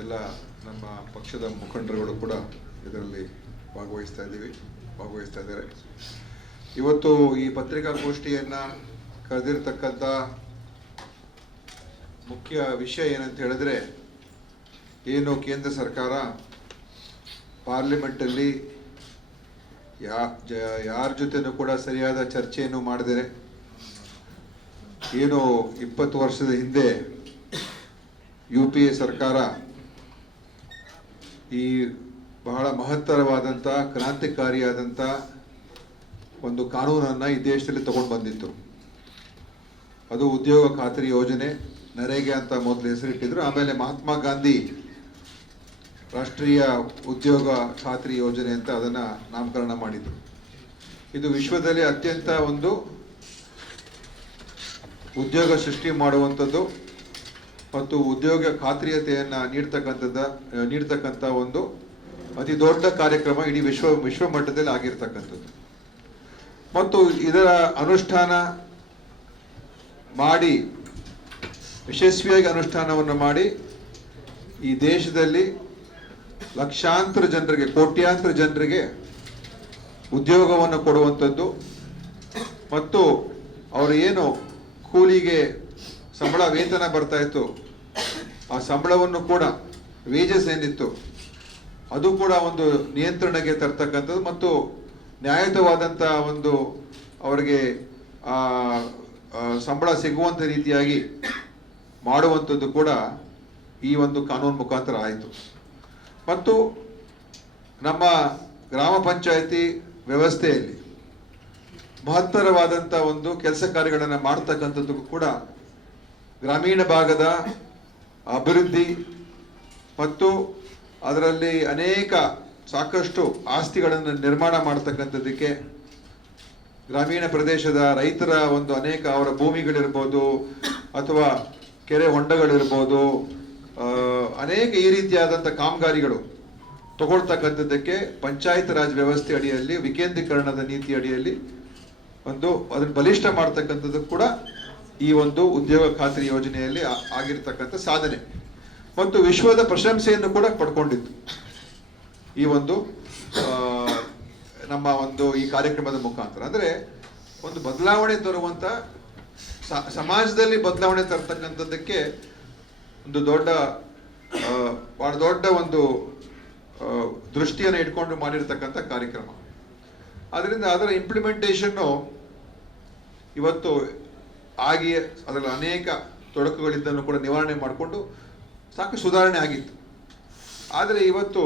ಎಲ್ಲ ನಮ್ಮ ಪಕ್ಷದ ಮುಖಂಡರುಗಳು ಕೂಡ ಇದರಲ್ಲಿ ಭಾಗವಹಿಸ್ತಾ ಇದ್ದಾರೆ. ಇವತ್ತು ಈ ಪತ್ರಿಕಾಗೋಷ್ಠಿಯನ್ನು ಕರೆದಿರ್ತಕ್ಕಂಥ ಮುಖ್ಯ ವಿಷಯ ಏನಂತ ಹೇಳಿದ್ರೆ, ಏನು ಕೇಂದ್ರ ಸರ್ಕಾರ ಪಾರ್ಲಿಮೆಂಟಲ್ಲಿ ಯಾರ ಜೊತೆನೂ ಕೂಡ ಸರಿಯಾದ ಚರ್ಚೆಯನ್ನು ಮಾಡಿದರೆ, ಏನು 20 ವರ್ಷದ ಹಿಂದೆ UPA ಸರ್ಕಾರ ಈ ಬಹಳ ಮಹತ್ತರವಾದಂಥ ಕ್ರಾಂತಿಕಾರಿಯಾದಂಥ ಒಂದು ಕಾನೂನನ್ನು ಈ ದೇಶದಲ್ಲಿ ತಗೊಂಡು ಬಂದಿತ್ತು. ಅದು ಉದ್ಯೋಗ ಖಾತ್ರಿ ಯೋಜನೆ, ನರೇಗಾ ಅಂತ ಮೊದಲು ಹೆಸರಿಟ್ಟಿದ್ರು. ಆಮೇಲೆ ಮಹಾತ್ಮ ಗಾಂಧಿ ರಾಷ್ಟ್ರೀಯ ಉದ್ಯೋಗ ಖಾತ್ರಿ ಯೋಜನೆ ಅಂತ ಅದನ್ನು ನಾಮಕರಣ ಮಾಡಿದರು. ಇದು ವಿಶ್ವದಲ್ಲಿ ಅತ್ಯಂತ ಒಂದು ಉದ್ಯೋಗ ಸೃಷ್ಟಿ ಮಾಡುವಂಥದ್ದು ಮತ್ತು ಉದ್ಯೋಗ ಖಾತ್ರಿಯತೆಯನ್ನು ನೀಡ್ತಕ್ಕಂಥ ಒಂದು ಅತಿ ದೊಡ್ಡ ಕಾರ್ಯಕ್ರಮ ಇಡೀ ವಿಶ್ವ ಮಟ್ಟದಲ್ಲಿ ಆಗಿರ್ತಕ್ಕಂಥದ್ದು. ಮತ್ತು ಇದರ ಅನುಷ್ಠಾನ ಮಾಡಿ ಯಶಸ್ವಿಯಾಗಿ ಅನುಷ್ಠಾನವನ್ನು ಮಾಡಿ ಈ ದೇಶದಲ್ಲಿ ಲಕ್ಷಾಂತರ ಜನರಿಗೆ, ಕೋಟ್ಯಾಂತರ ಜನರಿಗೆ ಉದ್ಯೋಗವನ್ನು ಕೊಡುವಂಥದ್ದು ಮತ್ತು ಅವರು ಏನು ಕೂಲಿಗೆ ಸಂಬಳ ವೇತನ ಬರ್ತಾ ಇತ್ತು, ಆ ಸಂಬಳವನ್ನು ಕೂಡ ವೇಜಸ್ ಏನಿತ್ತು ಅದು ಕೂಡ ಒಂದು ನಿಯಂತ್ರಣಕ್ಕೆ ತರ್ತಕ್ಕಂಥದ್ದು ಮತ್ತು ನ್ಯಾಯಯುತವಾದಂಥ ಒಂದು ಅವರಿಗೆ ಸಂಬಳ ಸಿಗುವಂಥ ರೀತಿಯಾಗಿ ಮಾಡುವಂಥದ್ದು ಕೂಡ ಈ ಒಂದು ಕಾನೂನು ಮುಖಾಂತರ ಆಯಿತು. ಮತ್ತು ನಮ್ಮ ಗ್ರಾಮ ಪಂಚಾಯಿತಿ ವ್ಯವಸ್ಥೆಯಲ್ಲಿ ಮಹತ್ತರವಾದಂಥ ಒಂದು ಕೆಲಸ ಕಾರ್ಯಗಳನ್ನು ಮಾಡ್ತಕ್ಕಂಥದ್ದು ಕೂಡ ಗ್ರಾಮೀಣ ಭಾಗದ ಅಭಿವೃದ್ಧಿ ಮತ್ತು ಅದರಲ್ಲಿ ಸಾಕಷ್ಟು ಆಸ್ತಿಗಳನ್ನು ನಿರ್ಮಾಣ ಮಾಡ್ತಕ್ಕಂಥದ್ದಕ್ಕೆ ಗ್ರಾಮೀಣ ಪ್ರದೇಶದ ರೈತರ ಒಂದು ಅವರ ಭೂಮಿಗಳಿರ್ಬೋದು ಅಥವಾ ಕೆರೆ ಹೊಂಡಗಳಿರ್ಬೋದು, ಈ ರೀತಿಯಾದಂಥ ಕಾಮಗಾರಿಗಳು ತಗೊಳ್ತಕ್ಕಂಥದ್ದಕ್ಕೆ ಪಂಚಾಯತ್ ರಾಜ್ ವ್ಯವಸ್ಥೆ ಅಡಿಯಲ್ಲಿ, ವಿಕೇಂದ್ರೀಕರಣದ ನೀತಿ ಅಡಿಯಲ್ಲಿ ಅದನ್ನು ಬಲಿಷ್ಠ ಮಾಡ್ತಕ್ಕಂಥದ್ದು ಕೂಡ ಈ ಒಂದು ಉದ್ಯೋಗ ಖಾತ್ರಿ ಯೋಜನೆಯಲ್ಲಿ ಆಗಿರ್ತಕ್ಕಂಥ ಸಾಧನೆ ಮತ್ತು ವಿಶ್ವದ ಪ್ರಶಂಸೆಯನ್ನು ಕೂಡ ಪಡ್ಕೊಂಡಿತ್ತು ಈ ಒಂದು ನಮ್ಮ ಒಂದು ಈ ಕಾರ್ಯಕ್ರಮದ ಮುಖಾಂತರ. ಅಂದರೆ ಒಂದು ಬದಲಾವಣೆ ತರುವಂಥ, ಸಮಾಜದಲ್ಲಿ ಬದಲಾವಣೆ ತರ್ತಕ್ಕಂಥದ್ದಕ್ಕೆ ಒಂದು ಬಹಳ ದೊಡ್ಡ ಒಂದು ದೃಷ್ಟಿಯನ್ನು ಇಟ್ಕೊಂಡು ಮಾಡಿರ್ತಕ್ಕಂಥ ಕಾರ್ಯಕ್ರಮ. ಅದರಿಂದ ಅದರ ಇಂಪ್ಲಿಮೆಂಟೇಷನ್ನು ಇವತ್ತು ಆಗಿ ಅದರಲ್ಲಿ ಅನೇಕ ತೊಡಕುಗಳಿದ್ದನ್ನು ಕೂಡ ನಿವಾರಣೆ ಮಾಡಿಕೊಂಡು ಸಾಕಷ್ಟು ಸುಧಾರಣೆ ಆಗಿತ್ತು. ಆದರೆ ಇವತ್ತು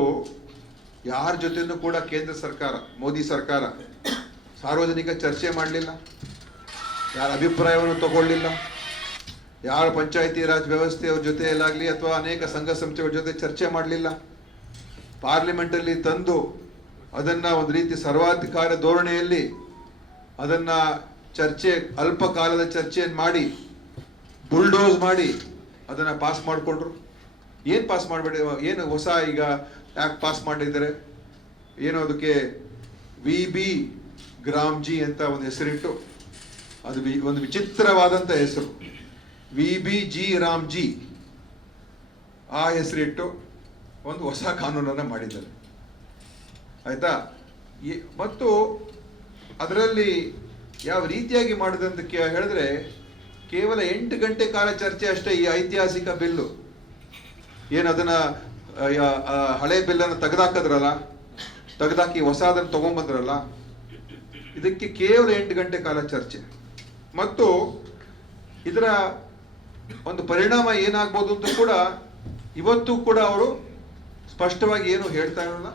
ಯಾರ ಜೊತೆನೂ ಕೂಡ ಕೇಂದ್ರ ಸರ್ಕಾರ, ಮೋದಿ ಸರ್ಕಾರ ಸಾರ್ವಜನಿಕ ಚರ್ಚೆ ಮಾಡಲಿಲ್ಲ, ಯಾರ ಅಭಿಪ್ರಾಯವನ್ನು ತಗೊಳ್ಳಿಲ್ಲ, ಯಾರ ಪಂಚಾಯಿತಿ ರಾಜ್ ವ್ಯವಸ್ಥೆಯವ್ರ ಜೊತೆಯಲ್ಲಾಗಲಿ ಅಥವಾ ಅನೇಕ ಸಂಘ ಸಂಸ್ಥೆಗಳ ಜೊತೆ ಚರ್ಚೆ ಮಾಡಲಿಲ್ಲ. ಪಾರ್ಲಿಮೆಂಟಲ್ಲಿ ತಂದು ಅದನ್ನು ಒಂದು ರೀತಿ ಸರ್ವಾಧಿಕಾರ ಧೋರಣೆಯಲ್ಲಿ ಅದನ್ನು ಅಲ್ಪ ಕಾಲದ ಚರ್ಚೆಯನ್ನು ಮಾಡಿ ಬುಲ್ಡೋಸ್ ಮಾಡಿ ಅದನ್ನು ಪಾಸ್ ಮಾಡಿಕೊಂಡ್ರು. ಏನು ಪಾಸ್ ಮಾಡಬೇಡಿ, ಏನು ಹೊಸ ಈಗ ಯಾಕೆ ಪಾಸ್ ಮಾಡಿದ್ದಾರೆ, ಏನು ಅದಕ್ಕೆ VB ಗ್ರಾಮ್ಜಿ ಅಂತ ಒಂದು ಹೆಸರಿಟ್ಟು, ಅದು ಒಂದು ವಿಚಿತ್ರವಾದಂಥ ಹೆಸರು, VBG ರಾಮ್ಜಿ, ಆ ಹೆಸರಿಟ್ಟು ಒಂದು ಹೊಸ ಕಾನೂನನ್ನು ಮಾಡಿದ್ದಾರೆ. ಆಯ್ತಾ? ಮತ್ತು ಅದರಲ್ಲಿ ಯಾವ ರೀತಿಯಾಗಿ ಮಾಡಿದಂತ ಹೇಳಿದ್ರೆ, ಕೇವಲ 8 ಗಂಟೆ ಕಾಲ ಚರ್ಚೆ ಅಷ್ಟೇ. ಈ ಐತಿಹಾಸಿಕ ಬಿಲ್ಲು ಏನು ಅದನ್ನ ಹಳೆ ಬಿಲ್ಲನ್ನು ತೆಗೆದಾಕಿ ಹೊಸದನ್ನು ತಗೊಂಡ್ಬಂದ್ರಲ್ಲ, ಇದಕ್ಕೆ ಕೇವಲ 8 ಗಂಟೆ ಕಾಲ ಚರ್ಚೆ. ಮತ್ತು ಇದರ ಒಂದು ಪರಿಣಾಮ ಏನಾಗ್ಬೋದು ಅಂತ ಕೂಡ ಇವತ್ತು ಕೂಡ ಅವರು ಸ್ಪಷ್ಟವಾಗಿ ಏನು ಹೇಳ್ತಾ ಇರಲ್ಲ,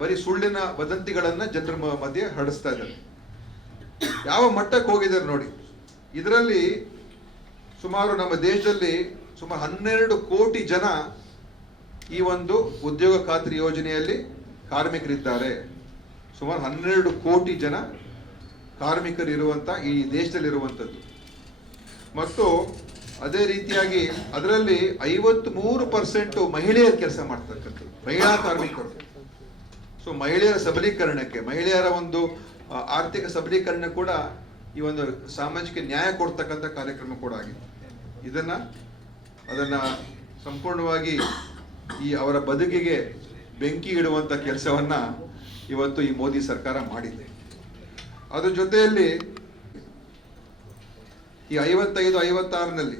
ಬರೀ ಸುಳ್ಳಿನ ವದಂತಿಗಳನ್ನ ಜನರ ಮಧ್ಯೆ ಹರಡಿಸ್ತಾ ಇದ್ದಾರೆ. ಯಾವ ಮಟ್ಟಕ್ಕೆ ಹೋಗಿದ್ದಾರೆ ನೋಡಿ. ಇದರಲ್ಲಿ ಸುಮಾರು ನಮ್ಮ ದೇಶದಲ್ಲಿ ಸುಮಾರು 12 ಕೋಟಿ ಜನ ಈ ಒಂದು ಉದ್ಯೋಗ ಖಾತ್ರಿ ಯೋಜನೆಯಲ್ಲಿ ಕಾರ್ಮಿಕರಿದ್ದಾರೆ. ಸುಮಾರು 12 ಕೋಟಿ ಜನ ಕಾರ್ಮಿಕರಿರುವಂಥ ಈ ದೇಶದಲ್ಲಿರುವಂಥದ್ದು. ಮತ್ತು ಅದೇ ರೀತಿಯಾಗಿ ಅದರಲ್ಲಿ 53% ಮಹಿಳೆಯರು ಕೆಲಸ ಮಾಡ್ತಕ್ಕಂಥದ್ದು, ಮಹಿಳಾ ಕಾರ್ಮಿಕರು. ಸೊ ಮಹಿಳೆಯರ ಸಬಲೀಕರಣಕ್ಕೆ, ಮಹಿಳೆಯರ ಒಂದು ಆರ್ಥಿಕ ಸಬಲೀಕರಣ ಕೂಡ ಈ ಒಂದು ಸಾಮಾಜಿಕ ನ್ಯಾಯ ಕೊಡ್ತಕ್ಕಂಥ ಕಾರ್ಯಕ್ರಮ ಕೂಡ ಆಗಿದೆ. ಅದನ್ನ ಸಂಪೂರ್ಣವಾಗಿ ಈ ಅವರ ಬದುಕಿಗೆ ಬೆಂಕಿ ಇಡುವಂತ ಕೆಲಸವನ್ನ ಇವತ್ತು ಈ ಮೋದಿ ಸರ್ಕಾರ ಮಾಡಿದೆ. ಅದ್ರ ಜೊತೆಯಲ್ಲಿ ಈ 55-56ನಲ್ಲಿ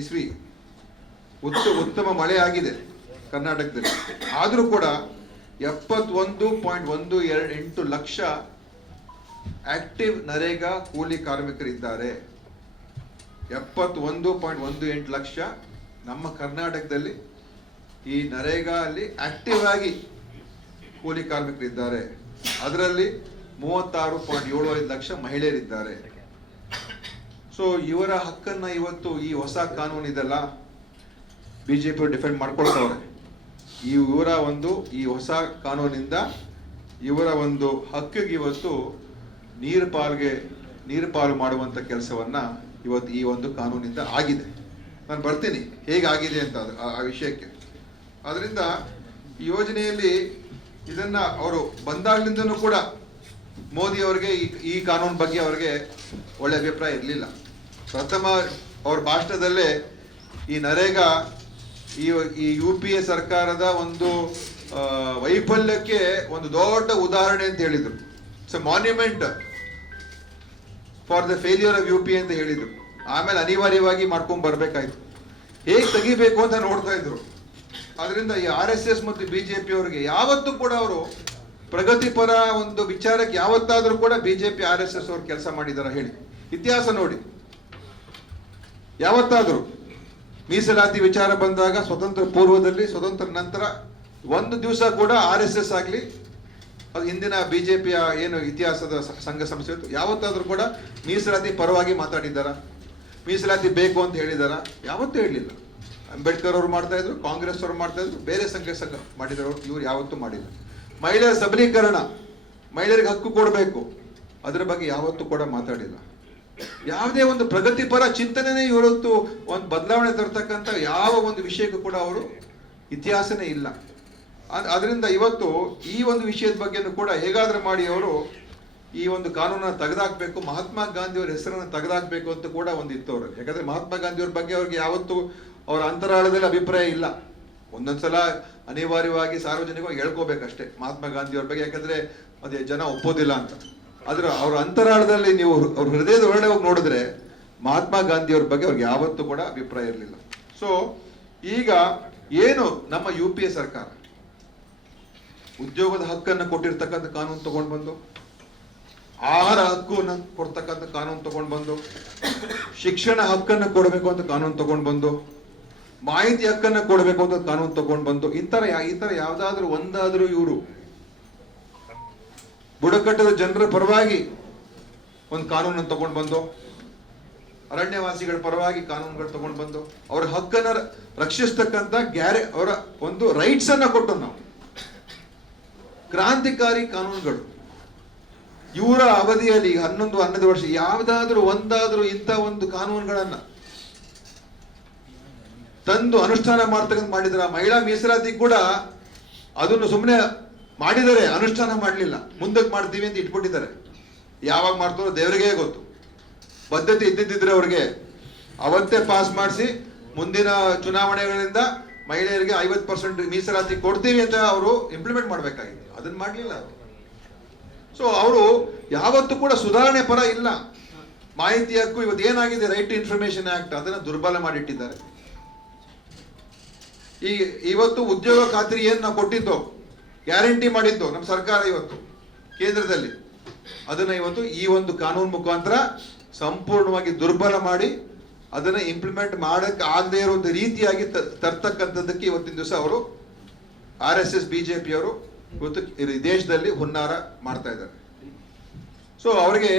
ಇಸ್ವಿ ಉತ್ತಮ ಮಳೆ ಆಗಿದೆ ಕರ್ನಾಟಕದಲ್ಲಿ. ಆದರೂ ಕೂಡ 71.128 ಲಕ್ಷ ಆಕ್ಟಿವ್ ನರೇಗಾ ಕೂಲಿ ಕಾರ್ಮಿಕರಿದ್ದಾರೆ. 71.18 ಲಕ್ಷ ನಮ್ಮ ಕರ್ನಾಟಕದಲ್ಲಿ ಈ ನರೇಗಾ ಅಲ್ಲಿ ಆಕ್ಟಿವ್ ಆಗಿ ಕೂಲಿ ಕಾರ್ಮಿಕರಿದ್ದಾರೆ. ಅದರಲ್ಲಿ 36.75 ಲಕ್ಷ ಮಹಿಳೆಯರಿದ್ದಾರೆ. ಸೊ ಇವರ ಹಕ್ಕನ್ನ ಇವತ್ತು ಈ ಹೊಸ ಕಾನೂನು ಇದೆಲ್ಲ ಬಿಜೆಪಿ ಡಿಫೆಂಡ್ ಮಾಡ್ಕೊಳ್ತವ್ರೆ. ಈ ಹೊಸ ಕಾನೂನಿಂದ ಇವರ ಒಂದು ಹಕ್ಕಿಗೆ ಇವತ್ತು ನೀರು ಪಾಲು ಮಾಡುವಂತ ಕೆಲಸವನ್ನ ಇವತ್ತು ಈ ಒಂದು ಕಾನೂನಿಂದ ಆಗಿದೆ. ನಾನು ಬರ್ತೀನಿ ಹೇಗಾಗಿದೆ ಅಂತ ಆ ವಿಷಯಕ್ಕೆ. ಅದರಿಂದ ಈ ಯೋಜನೆಯಲ್ಲಿ ಇದನ್ನ ಅವರು ಬಂದಾಗ್ಲಿಂದನೂ ಕೂಡ ಮೋದಿ ಅವರಿಗೆ ಈ ಕಾನೂನು ಬಗ್ಗೆ ಅವರಿಗೆ ಒಳ್ಳೆ ಅಭಿಪ್ರಾಯ ಇರಲಿಲ್ಲ. ಪ್ರಥಮ ಅವ್ರ ಭಾಷಣದಲ್ಲೇ ಈ ನರೇಗಾ ಈ UPA ಸರ್ಕಾರದ ಒಂದು ವೈಫಲ್ಯಕ್ಕೆ ಒಂದು ದೊಡ್ಡ ಉದಾಹರಣೆ ಅಂತ ಹೇಳಿದ್ರು. It's A monument for the failure of UPA ಅಂತ ಹೇಳಿದ್ರು. ಆಮೇಲೆ ಅನಿವಾರ್ಯವಾಗಿ ಮಾಡ್ಕೊಂಡ್ ಬರ್ಬೇಕಾಯ್ತು. ಹೇಗೆ ತೆಗಿಬೇಕು ಅಂತ ನೋಡ್ತಾ ಇದ್ರು. ಅದರಿಂದ ಈ RSS ಮತ್ತು BJP ಅವರಿಗೆ ಯಾವತ್ತೂ ಕೂಡ ಅವರು ಪ್ರಗತಿಪರ ಒಂದು ವಿಚಾರಕ್ಕೆ ಯಾವತ್ತಾದ್ರೂ ಕೂಡ BJP RSS ಅವ್ರು ಕೆಲಸ ಮಾಡಿದಾರ ಹೇಳಿ, ಇತಿಹಾಸ ನೋಡಿ. ಯಾವತ್ತಾದ್ರೂ ಮೀಸಲಾತಿ ವಿಚಾರ ಬಂದಾಗ ಸ್ವತಂತ್ರ ಪೂರ್ವದಲ್ಲಿ, ಸ್ವತಂತ್ರ ನಂತರ ಒಂದು ದಿವಸ ಕೂಡ RSS ಆಗ್ಲಿ, ಅದು ಹಿಂದಿನ ಬಿಜೆಪಿಯ ಏನು ಇತಿಹಾಸದ ಸಂಘ ಸಂಸ್ಥೆ ಯಾವತ್ತಾದ್ರೂ ಕೂಡ ಮೀಸಲಾತಿ ಪರವಾಗಿ ಮಾತಾಡಿದ್ದಾರ? ಮೀಸಲಾತಿ ಬೇಕು ಅಂತ ಹೇಳಿದಾರ? ಯಾವತ್ತೂ ಹೇಳಲಿಲ್ಲ. ಅಂಬೇಡ್ಕರ್ ಅವರು ಮಾಡ್ತಾ ಇದ್ರು, ಕಾಂಗ್ರೆಸ್ ಅವರು ಮಾಡ್ತಾ ಇದ್ರು, ಬೇರೆ ಸಂಘ ಮಾಡಿದ್ರು, ಇವ್ರು ಯಾವತ್ತೂ ಮಾಡಿಲ್ಲ. ಮಹಿಳೆಯರ ಸಬಲೀಕರಣ, ಮಹಿಳೆಯರಿಗೆ ಹಕ್ಕು ಕೊಡಬೇಕು, ಅದರ ಬಗ್ಗೆ ಯಾವತ್ತೂ ಕೂಡ ಮಾತಾಡಿಲ್ಲ. ಯಾವುದೇ ಒಂದು ಪ್ರಗತಿಪರ ಚಿಂತನೆನೇ ಇವತ್ತು ಒಂದು ಬದಲಾವಣೆ ತರ್ತಕ್ಕಂಥ ಯಾವ ಒಂದು ವಿಷಯಕ್ಕೂ ಕೂಡ ಅವರು ಇತಿಹಾಸನೇ ಇಲ್ಲ. ಅದರಿಂದ ಇವತ್ತು ಈ ಒಂದು ವಿಷಯದ ಬಗ್ಗೆನೂ ಕೂಡ ಹೇಗಾದ್ರೂ ಮಾಡಿ ಅವರು ಈ ಒಂದು ಕಾನೂನನ್ನ ತೆಗೆದಾಕ್ಬೇಕು, ಮಹಾತ್ಮ ಗಾಂಧಿ ಅವರ ಹೆಸರನ್ನು ತೆಗೆದಾಕ್ಬೇಕು ಅಂತ ಕೂಡ ಒಂದಿತ್ತು ಅವರಲ್ಲಿ. ಯಾಕಂದ್ರೆ ಮಹಾತ್ಮ ಗಾಂಧಿ ಅವ್ರ ಬಗ್ಗೆ ಅವ್ರಿಗೆ ಯಾವತ್ತೂ ಅವರ ಅಂತರಾಳದಲ್ಲಿ ಅಭಿಪ್ರಾಯ ಇಲ್ಲ. ಒಂದೊಂದ್ಸಲ ಅನಿವಾರ್ಯವಾಗಿ ಸಾರ್ವಜನಿಕವಾಗಿ ಹೇಳ್ಕೋಬೇಕಷ್ಟೇ ಮಹಾತ್ಮ ಗಾಂಧಿ ಅವ್ರ ಬಗ್ಗೆ, ಯಾಕಂದ್ರೆ ಅದೇ ಜನ ಒಪ್ಪೋದಿಲ್ಲ ಅಂತ. ಆದ್ರೆ ಅವ್ರ ಅಂತರಾಳದಲ್ಲಿ ನೀವು ಅವ್ರ ಹೃದಯದ ಒಳಗಡೆ ಹೋಗಿ ನೋಡಿದ್ರೆ ಮಹಾತ್ಮ ಗಾಂಧಿ ಅವ್ರ ಬಗ್ಗೆ ಅವ್ರಿಗೆ ಯಾವತ್ತೂ ಕೂಡ ಅಭಿಪ್ರಾಯ ಇರಲಿಲ್ಲ. ಸೊ ಈಗ ಏನು ನಮ್ಮ UPA ಸರ್ಕಾರ ಉದ್ಯೋಗದ ಹಕ್ಕನ್ನು ಕೊಟ್ಟಿರ್ತಕ್ಕಂಥ ಕಾನೂನು ತಗೊಂಡು ಬಂದು, ಆಹಾರ ಹಕ್ಕನ್ನು ಕೊಡ್ತಕ್ಕಂಥ ಕಾನೂನು ತಗೊಂಡು ಬಂದು, ಶಿಕ್ಷಣ ಹಕ್ಕನ್ನು ಕೊಡಬೇಕು ಅಂತ ಕಾನೂನು ತಗೊಂಡು ಬಂದು, ಮಾಹಿತಿ ಹಕ್ಕನ್ನು ಕೊಡಬೇಕು ಅಂತ ಕಾನೂನು ತಗೊಂಡು ಬಂದು, ಈ ತರ ಯಾವ್ದಾದ್ರು ಒಂದಾದ್ರೂ ಇವರು ಬುಡಕಟ್ಟದ ಜನರ ಪರವಾಗಿ ಒಂದು ಕಾನೂನನ್ನು ತಗೊಂಡು ಬಂದು, ಅರಣ್ಯವಾಸಿಗಳ ಪರವಾಗಿ ಕಾನೂನುಗಳು ತಗೊಂಡು ಬಂದು, ಅವರ ಹಕ್ಕನ್ನ ರಕ್ಷಿಸ್ತಕ್ಕಂಥ ಅವರ ಒಂದು ರೈಟ್ಸ್ ಅನ್ನ ಕೊಟ್ಟು ನಾವು ಕ್ರಾಂತಿಕಾರಿ ಕಾನೂನುಗಳು ಇವರ ಅವಧಿಯಲ್ಲಿ 11-12 ವರ್ಷ ಯಾವ್ದಾದ್ರೂ ಒಂದಾದ್ರೂ ಇಂಥ ಒಂದು ಕಾನೂನುಗಳನ್ನ ತಂದು ಅನುಷ್ಠಾನ ಮಾಡ್ತಕ್ಕಂಥ ಮಾಡಿದ್ರ. ಮಹಿಳಾ ಮೀಸಲಾತಿ ಕೂಡ ಅದನ್ನು ಸುಮ್ಮನೆ ಮಾಡಿದರೆ, ಅನುಷ್ಠಾನ ಮಾಡಲಿಲ್ಲ. ಮುಂದಕ್ಕೆ ಮಾಡ್ತೀವಿ ಅಂತ ಇಟ್ಬಿಟ್ಟಿದ್ದಾರೆ. ಯಾವಾಗ ಮಾಡ್ತಾರೋ ದೇವರಿಗೆ ಗೊತ್ತು. ಬದ್ಧತೆ ಇದ್ದಿದ್ದಿದ್ರೆ ಅವ್ರಿಗೆ ಅವತ್ತೇ ಪಾಸ್ ಮಾಡಿಸಿ ಮುಂದಿನ ಚುನಾವಣೆಗಳಿಂದ ಮಹಿಳೆಯರಿಗೆ 50% ಮೀಸಲಾತಿ ಕೊಡ್ತೀವಿ ಅಂತ ಅವರು ಇಂಪ್ಲಿಮೆಂಟ್ ಮಾಡ್ಬೇಕಾಗಿತ್ತು. ಅದನ್ನ ಮಾಡ್ಲಿಲ್ಲ ಅವರು. ಸೊ ಅವರು ಯಾವತ್ತೂ ಕೂಡ ಸುಧಾರಣೆ ಪರ ಇಲ್ಲ. ಮಾಹಿತಿ ಹಕ್ಕು ಇವತ್ತು ಏನಾಗಿದೆ, ರೈಟ್ ಟು ಇನ್ಫಾರ್ಮೇಶನ್ ಆಕ್ಟ್, ಅದನ್ನ ದುರ್ಬಲ ಮಾಡಿಟ್ಟಿದ್ದಾರೆ. ಇವತ್ತು ಉದ್ಯೋಗ ಖಾತ್ರಿ ಏನ್ ನಾವು ಕೊಟ್ಟಿದ್ದೋ, ಗ್ಯಾರಂಟಿ ಮಾಡಿದ್ದು ನಮ್ಮ ಸರ್ಕಾರ ಇವತ್ತು ಕೇಂದ್ರದಲ್ಲಿ, ಅದನ್ನ ಇವತ್ತು ಈ ಒಂದು ಕಾನೂನು ಮುಖಾಂತರ ಸಂಪೂರ್ಣವಾಗಿ ದುರ್ಬಲ ಮಾಡಿ ಅದನ್ನ ಇಂಪ್ಲಿಮೆಂಟ್ ಮಾಡಕ್ಕೆ ಆಗದೆ ಇರುವಂತ ರೀತಿಯಾಗಿ ತರ್ತಕ್ಕಂಥದ್ದಕ್ಕೆ ಇವತ್ತಿನ ದಿವಸ ಅವರು RSS BJP ಅವರು ಇವತ್ತು ದೇಶದಲ್ಲಿ ಹುನ್ನಾರ ಮಾಡ್ತಾ ಇದ್ದಾರೆ. ಸೊ ಅವರಿಗೆ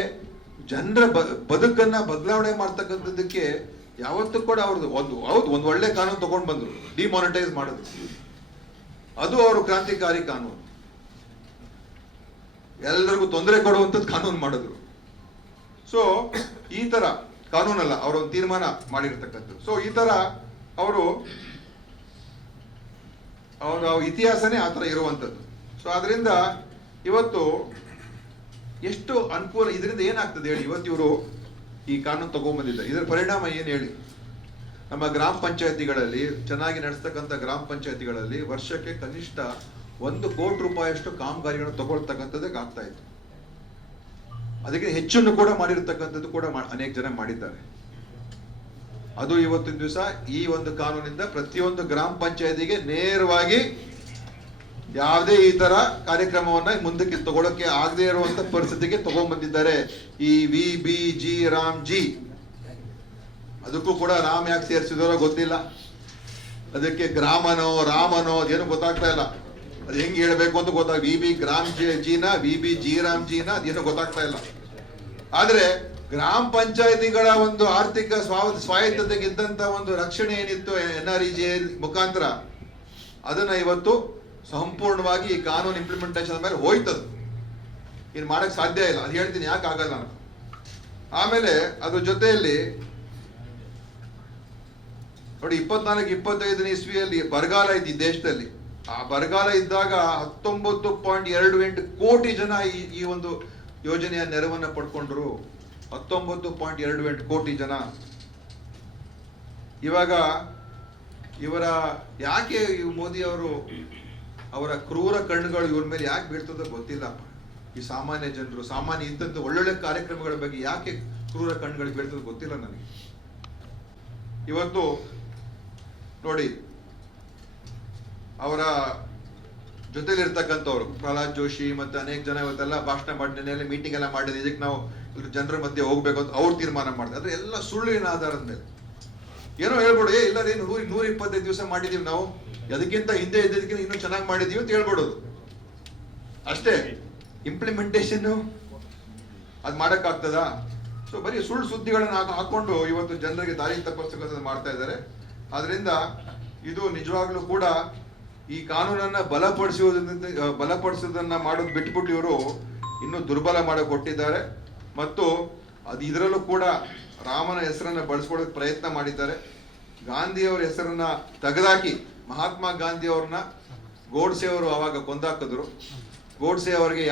ಜನರ ಬದುಕನ್ನ ಬದಲಾವಣೆ ಮಾಡ್ತಕ್ಕಂಥದ್ದಕ್ಕೆ ಯಾವತ್ತೂ ಕೂಡ ಅವ್ರದ್ದು ಒಂದು ಒಳ್ಳೆ ಕಾನೂನು ತಗೊಂಡು ಬಂದ್ರು, ಡಿಮಾನಿಟೈಸ್ ಮಾಡಿದ್ರು. ಅದು ಅವರು ಕ್ರಾಂತಿಕಾರಿ ಕಾನೂನು, ಎಲ್ಲರಿಗೂ ತೊಂದರೆ ಕೊಡುವಂಥದ್ದು ಕಾನೂನು ಮಾಡಿದ್ರು. ಸೊ ಈ ತರ ಕಾನೂನಲ್ಲ, ಅವರೊಂದು ತೀರ್ಮಾನ ಮಾಡಿರ್ತಕ್ಕಂಥದ್ದು. ಸೊ ಈ ತರ ಅವರು ಇತಿಹಾಸನೇ ಆ ತರ ಇರುವಂಥದ್ದು. ಸೊ ಅದರಿಂದ ಇವತ್ತು ಎಷ್ಟು ಅನುಕೂಲ, ಇದರಿಂದ ಏನಾಗ್ತದೆ ಹೇಳಿ. ಇವತ್ತು ಇವರು ಈ ಕಾನೂನು ತಗೊಂಡ್ಬಂದಿದ್ದಾರೆ, ಇದರ ಪರಿಣಾಮ ಏನು ಹೇಳಿ. ನಮ್ಮ ಗ್ರಾಮ ಪಂಚಾಯತಿಗಳಲ್ಲಿ ಚೆನ್ನಾಗಿ ನಡೆಸ್ತಕ್ಕಂಥ ಗ್ರಾಮ ಪಂಚಾಯತಿಗಳಲ್ಲಿ ವರ್ಷಕ್ಕೆ ಕನಿಷ್ಠ 1 ಕೋಟಿ ರೂಪಾಯಿಯಷ್ಟು ಕಾಮಗಾರಿಗಳನ್ನು ತಗೊಳ್ತಕ್ಕಂಥದ್ದಕ್ಕೆ ಆಗ್ತಾ ಇತ್ತು. ಅದಕ್ಕೆ ಹೆಚ್ಚನ್ನು ಕೂಡ ಮಾಡಿರ್ತಕ್ಕಂಥದ್ದು ಕೂಡ ಅನೇಕ ಜನ ಮಾಡಿದ್ದಾರೆ. ಅದು ಇವತ್ತಿನ ದಿವಸ ಈ ಒಂದು ಕಾನೂನಿಂದ ಪ್ರತಿಯೊಂದು ಗ್ರಾಮ ಪಂಚಾಯತಿಗೆ ನೇರವಾಗಿ ಯಾವುದೇ ಈ ತರ ಕಾರ್ಯಕ್ರಮವನ್ನ ಮುಂದಕ್ಕೆ ತಗೊಳಕ್ಕೆ ಆಗದೆ ಇರುವಂತ ಪರಿಸ್ಥಿತಿಗೆ ತಗೊಂಡ್ಬಂದಿದ್ದಾರೆ ಈ VBG ರಾಮ್ಜಿ. ಅದಕ್ಕೂ ಕೂಡ ರಾಮ್ ಯಾಕೆ ಸೇರಿಸಿದಾರೋ ಗೊತ್ತಿಲ್ಲ, ಅದಕ್ಕೆ ಗ್ರಾಮನೋ ರಾಮನೋ ಅದೇನು ಗೊತ್ತಾಗ್ತಾ ಇಲ್ಲ, ಅದು ಹೆಂಗ್ ಹೇಳ್ಬೇಕು ಅಂತ ಗೊತ್ತಾಗ VBG ರಾಮ್ಜಿನ ಅದೇನು ಗೊತ್ತಾಗ್ತಾ ಇಲ್ಲ. ಆದ್ರೆ ಗ್ರಾಮ ಪಂಚಾಯತಿಗಳ ಒಂದು ಆರ್ಥಿಕ ಸ್ವಾಯತ್ತತೆಗಿದ್ದಂತ ಒಂದು ರಕ್ಷಣೆ ಏನಿತ್ತು NREG ಮುಖಾಂತರ ಅದನ್ನ ಇವತ್ತು ಸಂಪೂರ್ಣವಾಗಿ ಈ ಕಾನೂನು ಇಂಪ್ಲಿಮೆಂಟೇಷನ್ ಮೇಲೆ ಹೋಯ್ತದು. ಇನ್ನು ಮಾಡಕ್ ಸಾಧ್ಯ ಇಲ್ಲ, ಅದು ಹೇಳ್ತೀನಿ ಯಾಕೆ ಆಗಲ್ಲ ನಾನು. ಆಮೇಲೆ ಅದ್ರ ಜೊತೆಯಲ್ಲಿ ನೋಡಿ 24-25 ಇಸ್ವಿಯಲ್ಲಿ ಬರಗಾಲ ಇದ್ದು ಈ ದೇಶದಲ್ಲಿ. ಆ ಬರಗಾಲ ಇದ್ದಾಗ 19.28 ಕೋಟಿ ಜನ ಈ ಒಂದು ಯೋಜನೆಯ ನೆರವನ್ನ ಪಡ್ಕೊಂಡ್ರು. 19.28 ಕೋಟಿ ಜನ. ಇವಾಗ ಇವರ ಯಾಕೆ ಮೋದಿ ಅವರು ಅವರ ಕ್ರೂರ ಕಣ್ಣುಗಳು ಇವ್ರ ಮೇಲೆ ಯಾಕೆ ಬೀಳ್ತದೋ ಗೊತ್ತಿಲ್ಲ. ಈ ಸಾಮಾನ್ಯ ಜನರು ಸಾಮಾನ್ಯ ಇಂಥದ್ದು ಒಳ್ಳೊಳ್ಳೆ ಕಾರ್ಯಕ್ರಮಗಳ ಬಗ್ಗೆ ಯಾಕೆ ಕ್ರೂರ ಕಣ್ಣುಗಳು ಬೀಳ್ತದೋ ಗೊತ್ತಿಲ್ಲ ನನಗೆ. ಇವತ್ತು ನೋಡಿ ಅವರ ಜೊತೆಲಿರ್ತಕ್ಕಂಥವ್ರು ಪ್ರಹ್ಲಾದ್ ಜೋಶಿ ಮತ್ತೆ ಅನೇಕ ಜನ ಇವತ್ತೆಲ್ಲ ಭಾಷಣ ಮಾಡಿದ ಮೀಟಿಂಗ್ ಎಲ್ಲ ಮಾಡಿದ ಇದಕ್ಕೆ ನಾವು ಜನರ ಮಧ್ಯೆ ಹೋಗ್ಬೇಕು ಅಂತ ಅವ್ರು ತೀರ್ಮಾನ ಮಾಡಿದ್ರೆ ಅದ್ರ ಎಲ್ಲ ಸುಳ್ಳಿನ ಆಧಾರದ ಮೇಲೆ ಏನೋ ಹೇಳ್ಬಿಡು, ಎಲ್ಲರೇನು 125 ದಿವಸ ಮಾಡಿದೀವಿ ನಾವು, ಅದಕ್ಕಿಂತ ಹಿಂದೆ ಇದ್ದದಕ್ಕಿಂತ ಇನ್ನೂ ಚೆನ್ನಾಗಿ ಮಾಡಿದೀವಿ ಅಂತ ಹೇಳ್ಬಿಡೋದು ಅಷ್ಟೇ. ಇಂಪ್ಲಿಮೆಂಟೇಷನ್ ಅದ್ ಮಾಡಕ್ ಆಗ್ತದಾ? ಸೊ ಬರೀ ಸುಳ್ಳು ಸುದ್ದಿಗಳನ್ನ ಹಾಕೊಂಡು ಇವತ್ತು ಜನರಿಗೆ ದಾರಿ ತಪ್ಪಿಸ್ತಕ್ಕಂಥದ್ದು ಮಾಡ್ತಾ ಇದ್ದಾರೆ. ಆದ್ರಿಂದ ಇದು ನಿಜವಾಗ್ಲೂ ಕೂಡ ಈ ಕಾನೂನನ್ನ ಬಲಪಡಿಸೋದನ್ನ ಮಾಡೋದು ಬಿಟ್ಬಿಟ್ಟು ಇವರು ಇನ್ನೂ ದುರ್ಬಲ ಮಾಡಕ್ ಕೊಟ್ಟಿದ್ದಾರೆ. ಮತ್ತು ಅದು ಇದರಲ್ಲೂ ಕೂಡ ರಾಮನ ಹೆಸರನ್ನ ಬಳಸ್ಕೊಳ್ಳೋಕೆ ಪ್ರಯತ್ನ ಮಾಡಿದ್ದಾರೆ. ಗಾಂಧಿಯವರ ಹೆಸರನ್ನ ತೆಗೆದಾಕಿ ಮಹಾತ್ಮ ಗಾಂಧಿ ಅವ್ರನ್ನ ಗೋಡ್ಸೆ ಅವರು ಅವಾಗ ಕೊಂದಾಕಿದ್ರು. ಗೋಡ್ಸೆ ಅವರಿಗೆ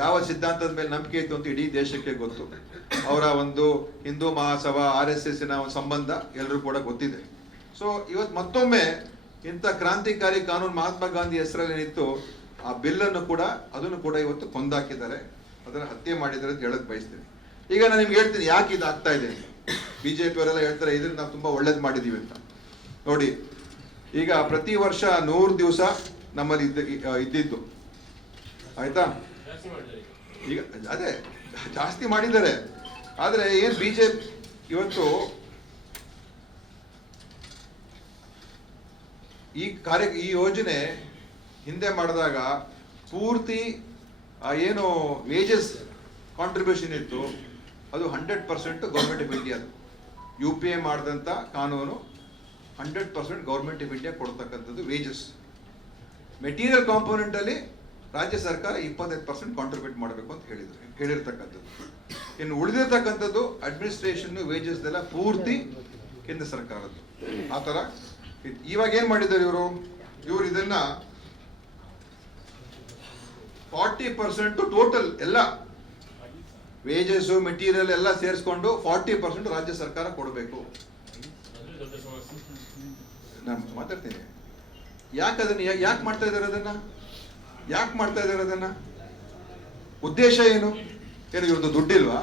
ಯಾವ ಸಿದ್ಧಾಂತದ ಮೇಲೆ ನಂಬಿಕೆ ಇತ್ತು ಅಂತ ಇಡೀ ದೇಶಕ್ಕೆ ಗೊತ್ತು. ಅವರ ಒಂದು ಹಿಂದೂ ಮಹಾಸಭಾ RSS ಒಂದು ಸಂಬಂಧ ಎಲ್ಲರೂ ಕೂಡ ಗೊತ್ತಿದೆ. ಸೊ ಇವತ್ತು ಮತ್ತೊಮ್ಮೆ ಇಂಥ ಕ್ರಾಂತಿಕಾರಿ ಕಾನೂನು ಮಹಾತ್ಮ ಗಾಂಧಿ ಹೆಸರಲ್ಲಿ ಏನಿತ್ತು ಆ ಬಿಲ್ಲನ್ನು ಕೂಡ ಅದನ್ನು ಕೂಡ ಇವತ್ತು ಕೊಂದಾಕಿದ್ದಾರೆ, ಅದನ್ನ ಹತ್ಯೆ ಮಾಡಿದ್ದಾರೆ ಅಂತ ಹೇಳಕ್ ಬಯಸ್ತೀನಿ. ಈಗ ನಾನು ನಿಮ್ಗೆ ಹೇಳ್ತೀನಿ ಯಾಕೆ ಇದು ಆಗ್ತಾ ಇದೆ ಅಂತ. BJP ಅವರೆಲ್ಲ ಹೇಳ್ತಾರೆ ಇದನ್ನ ನಾವು ತುಂಬಾ ಒಳ್ಳೇದು ಮಾಡಿದೀವಿ ಅಂತ. ನೋಡಿ ಈಗ ಪ್ರತಿ ವರ್ಷ 100 ದಿವಸ ನಮ್ಮಲ್ಲಿ ಇದ್ದಿದ್ದು ಆಯ್ತಾ, ಈಗ ಅದೇ ಜಾಸ್ತಿ ಮಾಡಿದ್ದಾರೆ. ಆದ್ರೆ ಏನ್ BJP ಇವತ್ತು ಈ ಯೋಜನೆ ಹಿಂದೆ ಮಾಡಿದಾಗ ಪೂರ್ತಿ ಏನು ವೇಜಸ್ ಕಾಂಟ್ರಿಬ್ಯೂಷನ್ ಇತ್ತು ಅದು 100% ಗೌರ್ಮೆಂಟ್ ಆಫ್ ಇಂಡಿಯಾ. UPA ಮಾಡಿದಂಥ ಕಾನೂನು 100% ಗೌರ್ಮೆಂಟ್ ಆಫ್ ಇಂಡಿಯಾ ಕೊಡ್ತಕ್ಕಂಥದ್ದು ವೇಜಸ್. ಮೆಟೀರಿಯಲ್ ಕಾಂಪೋನೆಂಟ್ ಅಲ್ಲಿ ರಾಜ್ಯ ಸರ್ಕಾರ 25% ಕಾಂಟ್ರಿಬ್ಯೂಟ್ ಮಾಡಬೇಕು ಅಂತ ಹೇಳಿರ್ತಕ್ಕಂಥದ್ದು. ಇನ್ನು ಉಳಿದಿರ್ತಕ್ಕಂಥದ್ದು ಅಡ್ಮಿನಿಸ್ಟ್ರೇಷನ್ ವೇಜಸ್ ಎಲ್ಲ ಪೂರ್ತಿ ಕೇಂದ್ರ ಸರ್ಕಾರದ್ದು. ಆ ತರ ಇವಾಗ ಏನ್ ಮಾಡಿದ್ದಾರೆ ಇವರು ಇದನ್ನ 40% ಟೋಟಲ್ ಎಲ್ಲ ವೇಜಸ್ ಮೆಟೀರಿಯಲ್ ಎಲ್ಲ ಸೇರಿಸ್ಕೊಂಡು 40% ರಾಜ್ಯ ಸರ್ಕಾರ ಕೊಡಬೇಕು. ನಾನು ಮಾತಾಡ್ತೀನಿ ಯಾಕೆ ಮಾಡ್ತಾ ಇದ್ದಾರೆ ಅದನ್ನ ಉದ್ದೇಶ ಏನು ಇವ್ರದ್ದು ದುಡ್ಡಿಲ್ವಾ?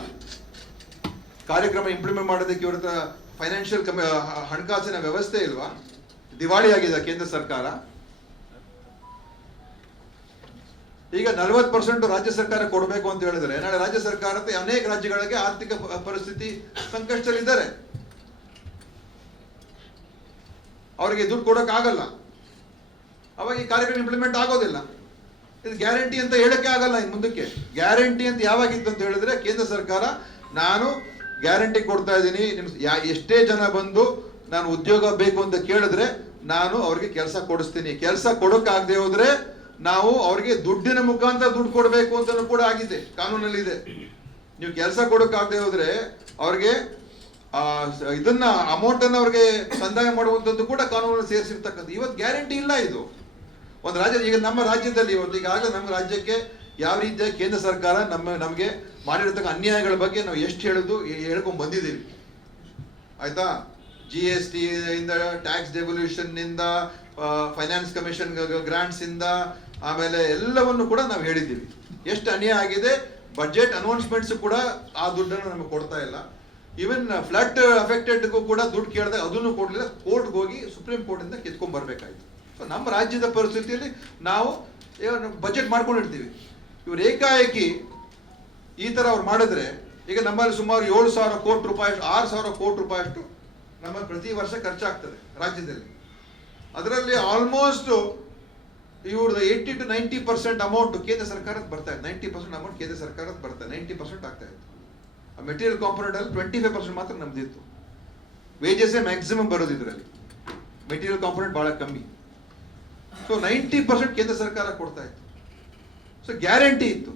ಕಾರ್ಯಕ್ರಮ ಇಂಪ್ಲಿಮೆಂಟ್ ಮಾಡೋದಕ್ಕೆ ಇವ್ರ ಫೈನಾನ್ಷಿಯಲ್ ಹಣಕಾಸಿನ ವ್ಯವಸ್ಥೆ ಇಲ್ವಾ? ದಿವಾಳಿ ಆಗಿದೆ ಕೇಂದ್ರ ಸರ್ಕಾರ. ಈಗ 40% ರಾಜ್ಯ ಸರ್ಕಾರ ಕೊಡಬೇಕು ಅಂತ ಹೇಳಿದ್ರೆ ನಾಳೆ ರಾಜ್ಯ ಸರ್ಕಾರ ಅನೇಕ ರಾಜ್ಯಗಳಿಗೆ ಆರ್ಥಿಕ ಪರಿಸ್ಥಿತಿ ಸಂಕಷ್ಟದಲ್ಲಿದ್ದಾರೆ, ಅವರಿಗೆ ದುಡ್ಡು ಕೊಡಕ್ ಆಗಲ್ಲ, ಅವಾಗ ಈ ಕಾರ್ಯಕ್ರಮ ಇಂಪ್ಲಿಮೆಂಟ್ ಆಗೋದಿಲ್ಲ. ಇದು ಗ್ಯಾರಂಟಿ ಅಂತ ಹೇಳಕ್ಕೆ ಆಗಲ್ಲ. ಇನ್ನು ಮುಂದಕ್ಕೆ ಗ್ಯಾರಂಟಿ ಅಂತ ಯಾವಾಗಿತ್ತು ಅಂತ ಹೇಳಿದ್ರೆ ಕೇಂದ್ರ ಸರ್ಕಾರ ನಾನು ಗ್ಯಾರಂಟಿ ಕೊಡ್ತಾ ಇದ್ದೀನಿ, ಎಷ್ಟೇ ಜನ ಬಂದು ನಾನು ಉದ್ಯೋಗ ಬೇಕು ಅಂತ ಕೇಳಿದ್ರೆ ನಾನು ಅವ್ರಿಗೆ ಕೆಲಸ ಕೊಡಿಸ್ತೀನಿ, ಕೆಲಸ ಕೊಡೋಕ್ಕಾಗದೆ ಹೋದ್ರೆ ನಾವು ಅವ್ರಿಗೆ ದುಡ್ಡಿನ ಮುಖಾಂತರ ದುಡ್ಡು ಕೊಡಬೇಕು ಅಂತ ಕೂಡ ಆಗಿದೆ, ಕಾನೂನಲ್ಲಿ ಇದೆ. ನೀವು ಕೆಲಸ ಕೊಡೋಕ್ಕಾಗದೆ ಹೋದ್ರೆ ಅವ್ರಿಗೆ ಇದನ್ನ ಅಮೌಂಟ್ ಅನ್ನು ಅವ್ರಿಗೆ ಸಂದಾಯ ಮಾಡುವಂಥದ್ದು ಕೂಡ ಕಾನೂನಲ್ಲಿ ಸೇರಿಸಿರ್ತಕ್ಕಂಥ. ಇವತ್ತು ಗ್ಯಾರಂಟಿ ಇಲ್ಲ. ಇದು ಒಂದು ರಾಜ್ಯ, ಈಗ ನಮ್ಮ ರಾಜ್ಯದಲ್ಲಿ ಇವತ್ತು ಈಗಾಗಲೇ ನಮ್ಮ ರಾಜ್ಯಕ್ಕೆ ಯಾವ ರೀತಿಯ ಕೇಂದ್ರ ಸರ್ಕಾರ ನಮಗೆ ಮಾಡಿರತಕ್ಕ ಅನ್ಯಾಯಗಳ ಬಗ್ಗೆ ನಾವು ಎಷ್ಟು ಹೇಳ್ಕೊಂಡ್ ಬಂದಿದ್ದೀವಿ ಆಯ್ತಾ. GST ಇಂದ, ಟ್ಯಾಕ್ಸ್ ಡೆವಲ್ಯೂಷನ್ ಇಂದ, ಫೈನಾನ್ಸ್ ಕಮಿಷನ್ ಗ್ರಾಂಟ್ಸ್ ಇಂದ, ಆಮೇಲೆ ಎಲ್ಲವನ್ನು ಕೂಡ ನಾವು ಹೇಳಿದ್ದೀವಿ. ಎಷ್ಟು ಅನ್ಯಾಯ ಆಗಿದೆ. ಬಜೆಟ್ ಅನೌನ್ಸ್ಮೆಂಟ್ಸ್ ಕೂಡ ಆ ದುಡ್ಡನ್ನು ನಮಗೆ ಕೊಡ್ತಾ ಇಲ್ಲ. ಈವನ್ ಫ್ಲಡ್ ಅಫೆಕ್ಟೆಡ್ಗೂ ಕೂಡ ದುಡ್ಡು ಕೇಳಿದಾಗ ಅದನ್ನು ಕೊಡಲಿಲ್ಲ. ಕೋರ್ಟ್ಗೆ ಹೋಗಿ ಸುಪ್ರೀಂ ಕೋರ್ಟಿಂದ ಕಿತ್ಕೊಂಡ್ ಬರ್ಬೇಕಾಯ್ತು. ಸೊ ನಮ್ಮ ರಾಜ್ಯದ ಪರಿಸ್ಥಿತಿಯಲ್ಲಿ ನಾವು ಬಜೆಟ್ ಮಾಡ್ಕೊಂಡಿರ್ತೀವಿ. ಇವ್ರು ಏಕಾಏಕಿ ಈ ತರ ಅವ್ರು ಮಾಡಿದ್ರೆ, ಈಗ ನಮ್ಮಲ್ಲಿ ಸುಮಾರು 7,000 ಕೋಟಿ ರೂಪಾಯಿ, 6,000 ಕೋಟಿ ರೂಪಾಯಿ ಅಷ್ಟು ನಮ್ಮ ಪ್ರತಿ ವರ್ಷ ಖರ್ಚಾಗ್ತದೆ ರಾಜ್ಯದಲ್ಲಿ. ಅದರಲ್ಲಿ ಆಲ್ಮೋಸ್ಟ್ ಇವ್ರದ್ದು 80 to 90% ಅಮೌಂಟ್ ಕೇಂದ್ರ ಸರ್ಕಾರದ ಬರ್ತಾ ಇದೆ. 90% ಅಮೌಂಟ್ ಕೇಂದ್ರ ಸರ್ಕಾರದ ಬರ್ತಾ ಇದೆ. 90% ಆಗ್ತಾ ಇತ್ತು. ಮೆಟೀರಿಯಲ್ ಕಾಂಪೋನೆಂಟ್ ಅಲ್ಲಿ 25% ಮಾತ್ರ ನಮ್ದಿತ್ತು. ವೇಜಸ್ ಮ್ಯಾಕ್ಸಿಮಮ್ ಬರೋದು ಇದರಲ್ಲಿ, ಮೆಟೀರಿಯಲ್ ಕಾಂಪೋನೆಂಟ್ ಬಹಳ ಕಮ್ಮಿ. ಸೊ 90% ಕೇಂದ್ರ ಸರ್ಕಾರ ಕೊಡ್ತಾ ಇತ್ತು. ಸೊ ಗ್ಯಾರಂಟಿ ಇತ್ತು.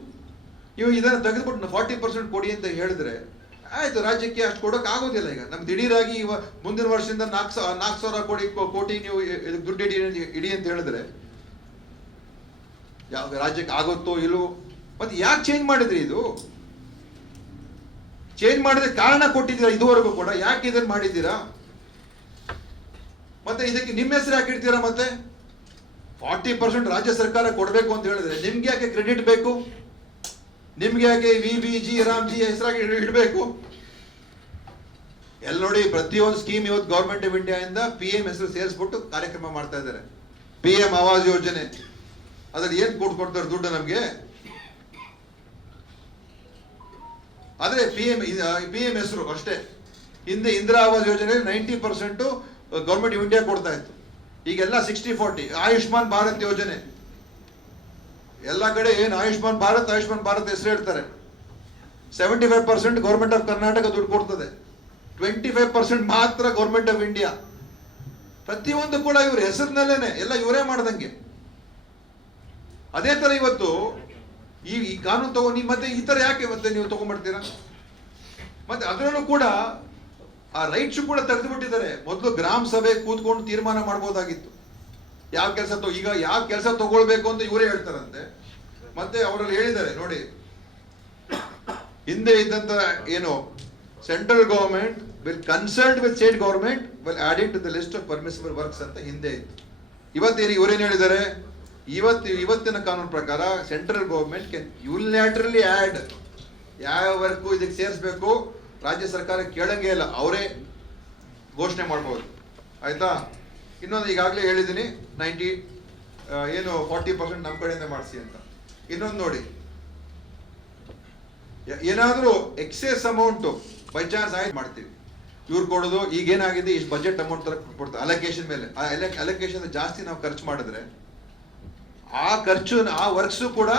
ನೀವು ಇದನ್ನು ತೆಗೆದುಬಿಟ್ಟು 40% ಕೊಡಿ ಅಂತ ಹೇಳಿದ್ರೆ ಆಯ್ತು, ರಾಜ್ಯಕ್ಕೆ ಅಷ್ಟು ಕೊಡೋಕೆ ಆಗೋದಿಲ್ಲ. ಈಗ ನಮ್ದು ದಿಢೀರಾಗಿ ಮುಂದಿನ ವರ್ಷದಿಂದ 4,000 ಕೋಟಿ ನೀವು ದುಡ್ಡು ಇಡಿ ಅಂತ ಹೇಳಿದ್ರೆ ಯಾವ ರಾಜ್ಯಕ್ಕೆ ಆಗುತ್ತೋ ಇಲ್ಲೋ. ಮತ್ತೆ ಯಾಕೆ ಚೇಂಜ್ ಮಾಡಿದ್ರಿ? ಇದು ಚೇಂಜ್ ಮಾಡಿದ್ರೆ ಕಾರಣ ಕೊಟ್ಟಿದ್ದೀರಾ ಇದುವರೆಗೂ ಕೂಡ, ಯಾಕೆ ಇದನ್ನು ಮಾಡಿದ್ದೀರಾ? ಮತ್ತೆ ಇದಕ್ಕೆ ನಿಮ್ಮ ಹೆಸರು ಯಾಕೆ ಇಡ್ತೀರಾ? ಮತ್ತೆ 40% ರಾಜ್ಯ ಸರ್ಕಾರ ಕೊಡಬೇಕು ಅಂತ ಹೇಳಿದ್ರೆ ನಿಮ್ಗೆ ಯಾಕೆ ಕ್ರೆಡಿಟ್ ಬೇಕು? ನಿಮ್ಗೆ ಯಾಕೆ VBG ರಾಮ್ಜಿ ಹೆಸರಾಗಿ ಇಡಬೇಕು? ಎಲ್ಲ ನೋಡಿ, ಪ್ರತಿಯೊಂದು ಸ್ಕೀಮ್ ಇವತ್ತು ಗೌರ್ಮೆಂಟ್ ಆಫ್ ಇಂಡಿಯಾ ಇಂದ PM ಹೆಸರು ಸೇರಿಸ್ಬಿಟ್ಟು ಕಾರ್ಯಕ್ರಮ ಮಾಡ್ತಾ ಇದ್ದಾರೆ. PM ಆವಾಸ್ ಯೋಜನೆ, ಅದ್ರಲ್ಲಿ ಏನ್ ಕೊಡ್ತಾರೆ ದುಡ್ಡು ನಮ್ಗೆ? ಆದ್ರೆ PM ಹೆಸರು ಅಷ್ಟೇ. ಹಿಂದೆ ಇಂದಿರಾ ಆವಾಸ್ ಯೋಜನೆ 90% ಗೌರ್ಮೆಂಟ್ ಆಫ್ ಇಂಡಿಯಾ ಕೊಡ್ತಾ ಇತ್ತು. ಈಗೆಲ್ಲ 60-40. ಆಯುಷ್ಮಾನ್ ಭಾರತ್ ಯೋಜನೆ ಎಲ್ಲ ಕಡೆ ಏನು ಆಯುಷ್ಮಾನ್ ಭಾರತ್ ಹೆಸರು ಹೇಳ್ತಾರೆ. 75% ಗೌರ್ಮೆಂಟ್ ಆಫ್ ಕರ್ನಾಟಕ ದುಡ್ಡು ಕೊಡ್ತದೆ, 25% ಮಾತ್ರ ಗೌರ್ಮೆಂಟ್ ಆಫ್ ಇಂಡಿಯಾ. ಪ್ರತಿಯೊಂದು ಕೂಡ ಇವ್ರ ಹೆಸರಿನಲ್ಲೇನೆ ಎಲ್ಲ ಇವರೇ ಮಾಡ್ದಂಗೆ. ಅದೇ ತರ ಇವತ್ತು ಈ ಕಾನೂನು ತಗೊಂಡು ಮತ್ತೆ ಈ ತರ ಯಾಕೆ ಮತ್ತೆ ನೀವು ತಗೊಂಡ್ಬಿಡ್ತೀರಾ? ಮತ್ತೆ ಅದರಲ್ಲೂ ಕೂಡ ಆ ರೈಟ್ಸ್ ಕೂಡ ತೆಗೆದು ಬಿಟ್ಟಿದ್ದಾರೆ. ಮೊದಲು ಗ್ರಾಮ ಸಭೆ ಕೂತ್ಕೊಂಡು ತೀರ್ಮಾನ ಮಾಡ್ಬೋದಾಗಿತ್ತು ಯಾವ ಕೆಲಸ ಈಗ ಯಾವ ಕೆಲಸ ತಗೊಳ್ಬೇಕು ಅಂತ ಇವರೇ ಹೇಳ್ತಾರಂತೆ. ಮತ್ತೆ ಅವರಲ್ಲಿ ಹೇಳಿದ್ದಾರೆ ನೋಡಿ, ಹಿಂದೆ ಇದ್ದಂತ ಏನು central government will consult with state government will adding to the list of permissible works ಅಂತ ಹಿಂದೆ ಇತ್ತು. ಇವತ್ತೇನು ಇವರೇನು ಹೇಳಿದ್ದಾರೆ? ಇವತ್ತಿನ ಕಾನೂನು ಪ್ರಕಾರ central government can unilaterally add ಯಾವ ವರ್ಕು ಇದಕ್ಕೆ ಸೇರಿಸಬೇಕು, ರಾಜ್ಯ ಸರ್ಕಾರ ಕೇಳಂಗೆ ಇಲ್ಲ, ಅವರೇ ಘೋಷಣೆ ಮಾಡ್ಬೋದು. ಆಯ್ತಾ? ಇನ್ನೊಂದು ಈಗಾಗಲೇ ಹೇಳಿದ್ದೀನಿ, 40% ನಮ್ಮ ಕಡೆಯಿಂದ ಮಾಡಿಸಿ ಅಂತ. ಇನ್ನೊಂದು ನೋಡಿ, ಏನಾದರೂ ಎಕ್ಸೆಸ್ ಅಮೌಂಟ್ ಬೈ ಚಾನ್ಸ್ ಆಯ್ತು ಮಾಡ್ತೀವಿ, ಇವ್ರು ಕೊಡೋದು ಈಗೇನಾಗಿದೆ ಇಷ್ಟು ಬಜೆಟ್ ಅಮೌಂಟ್ ತರ ಕೊಡ್ತಾರೆ ಅಲೋಕೇಶನ್ ಮೇಲೆ. ಆ ಅಲೋಕೇಶನ್ ಜಾಸ್ತಿ ನಾವು ಖರ್ಚು ಮಾಡಿದ್ರೆ ಆ ಖರ್ಚು ಆ ವರ್ಕ್ಸು ಕೂಡ